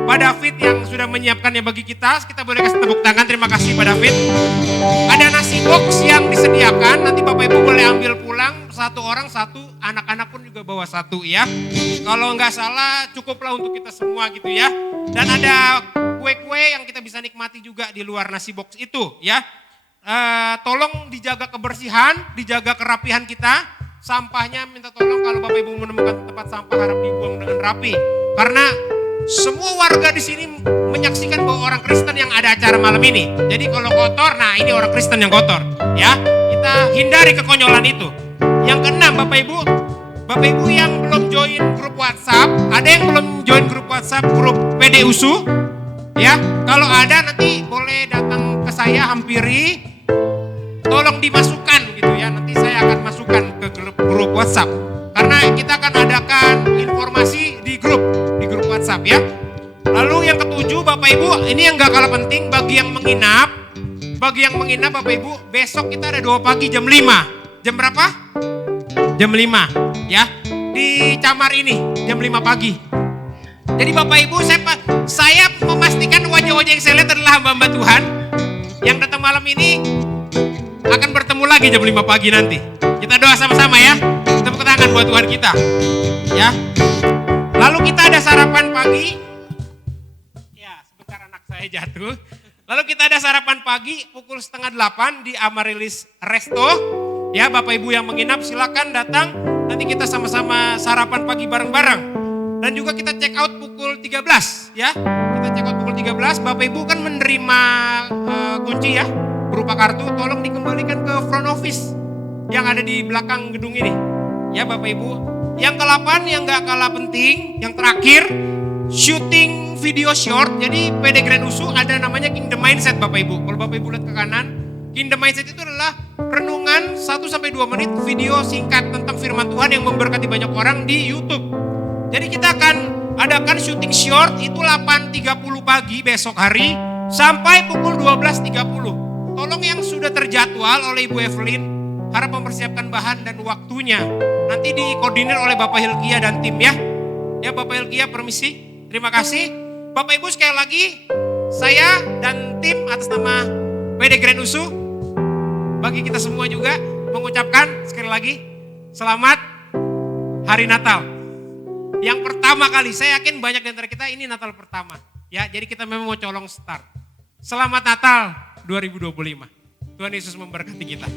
Pak David yang sudah menyiapkannya bagi kita. Kita boleh kasih tepuk tangan, terima kasih Pak David. Ada nasi box yang disediakan, nanti Bapak Ibu boleh ambil pulang, 1 orang 1, anak-anak pun juga bawa 1 ya. Kalau nggak salah cukuplah untuk kita semua gitu ya. Dan ada kue-kue yang kita bisa nikmati juga di luar nasi box itu ya. Tolong dijaga kebersihan, dijaga kerapihan kita. Sampahnya minta tolong kalau Bapak Ibu menemukan tempat sampah harap dibuang dengan rapi. Karena semua warga di sini menyaksikan bahwa orang Kristen yang ada acara malam ini. Jadi kalau kotor, nah ini orang Kristen yang kotor. Ya, kita hindari kekonyolan itu. Yang keenam, Bapak Ibu yang belum join grup WhatsApp, ada yang belum join grup WhatsApp grup PD USU? Ya, kalau ada nanti boleh datang ke saya, hampiri. Tolong dimasukkan gitu ya, nanti saya akan masukkan ke grup WhatsApp. Karena kita akan adakan informasi di grup WhatsApp ya. Lalu yang ketujuh Bapak Ibu, ini yang gak kalah penting bagi yang menginap. Bagi yang menginap Bapak Ibu, besok kita ada 2 pagi jam 5. Jam berapa? Jam 5 ya. Di Camar ini jam 5 pagi. Jadi Bapak Ibu, saya memastikan wajah-wajah yang saya lihat adalah hamba-hamba Tuhan yang datang malam ini akan bertemu lagi jam 5 pagi nanti. Kita doa sama-sama ya. Tepuk tangan buat Tuhan kita. Ya. Lalu kita ada sarapan pagi. Ya, sebentar anak saya jatuh. Lalu kita ada sarapan pagi pukul 7:30 di Amarilis Resto. Ya, Bapak Ibu yang menginap silakan datang. Nanti kita sama-sama sarapan pagi bareng-bareng. Dan juga kita check out pukul 13 ya. Kita check out pukul 13. Bapak Ibu kan menerima kunci ya. Berupa kartu, tolong dikembalikan ke front office yang ada di belakang gedung ini. Ya Bapak Ibu. Yang ke-8 yang gak kalah penting, yang terakhir, syuting video short. Jadi PD Grand USU ada namanya Kingdom Mindset Bapak Ibu. Kalau Bapak Ibu lihat ke kanan, Kingdom Mindset itu adalah renungan 1-2 menit video singkat tentang firman Tuhan yang memberkati banyak orang di YouTube. Jadi kita akan adakan syuting short itu 8.30 pagi besok hari sampai pukul 12.30. Tolong yang sudah terjadwal oleh Ibu Evelyn, harap mempersiapkan bahan dan waktunya. Nanti dikoordinir oleh Bapak Hilkia dan tim ya. Ya Bapak Hilkia permisi, terima kasih. Bapak Ibu sekali lagi, saya dan tim atas nama PD Grand USU, bagi kita semua juga mengucapkan sekali lagi selamat Hari Natal. Yang pertama kali, saya yakin banyak di antara kita ini Natal pertama. Ya, jadi kita memang mau colong start. Selamat Natal 2025. Tuhan Yesus memberkati kita.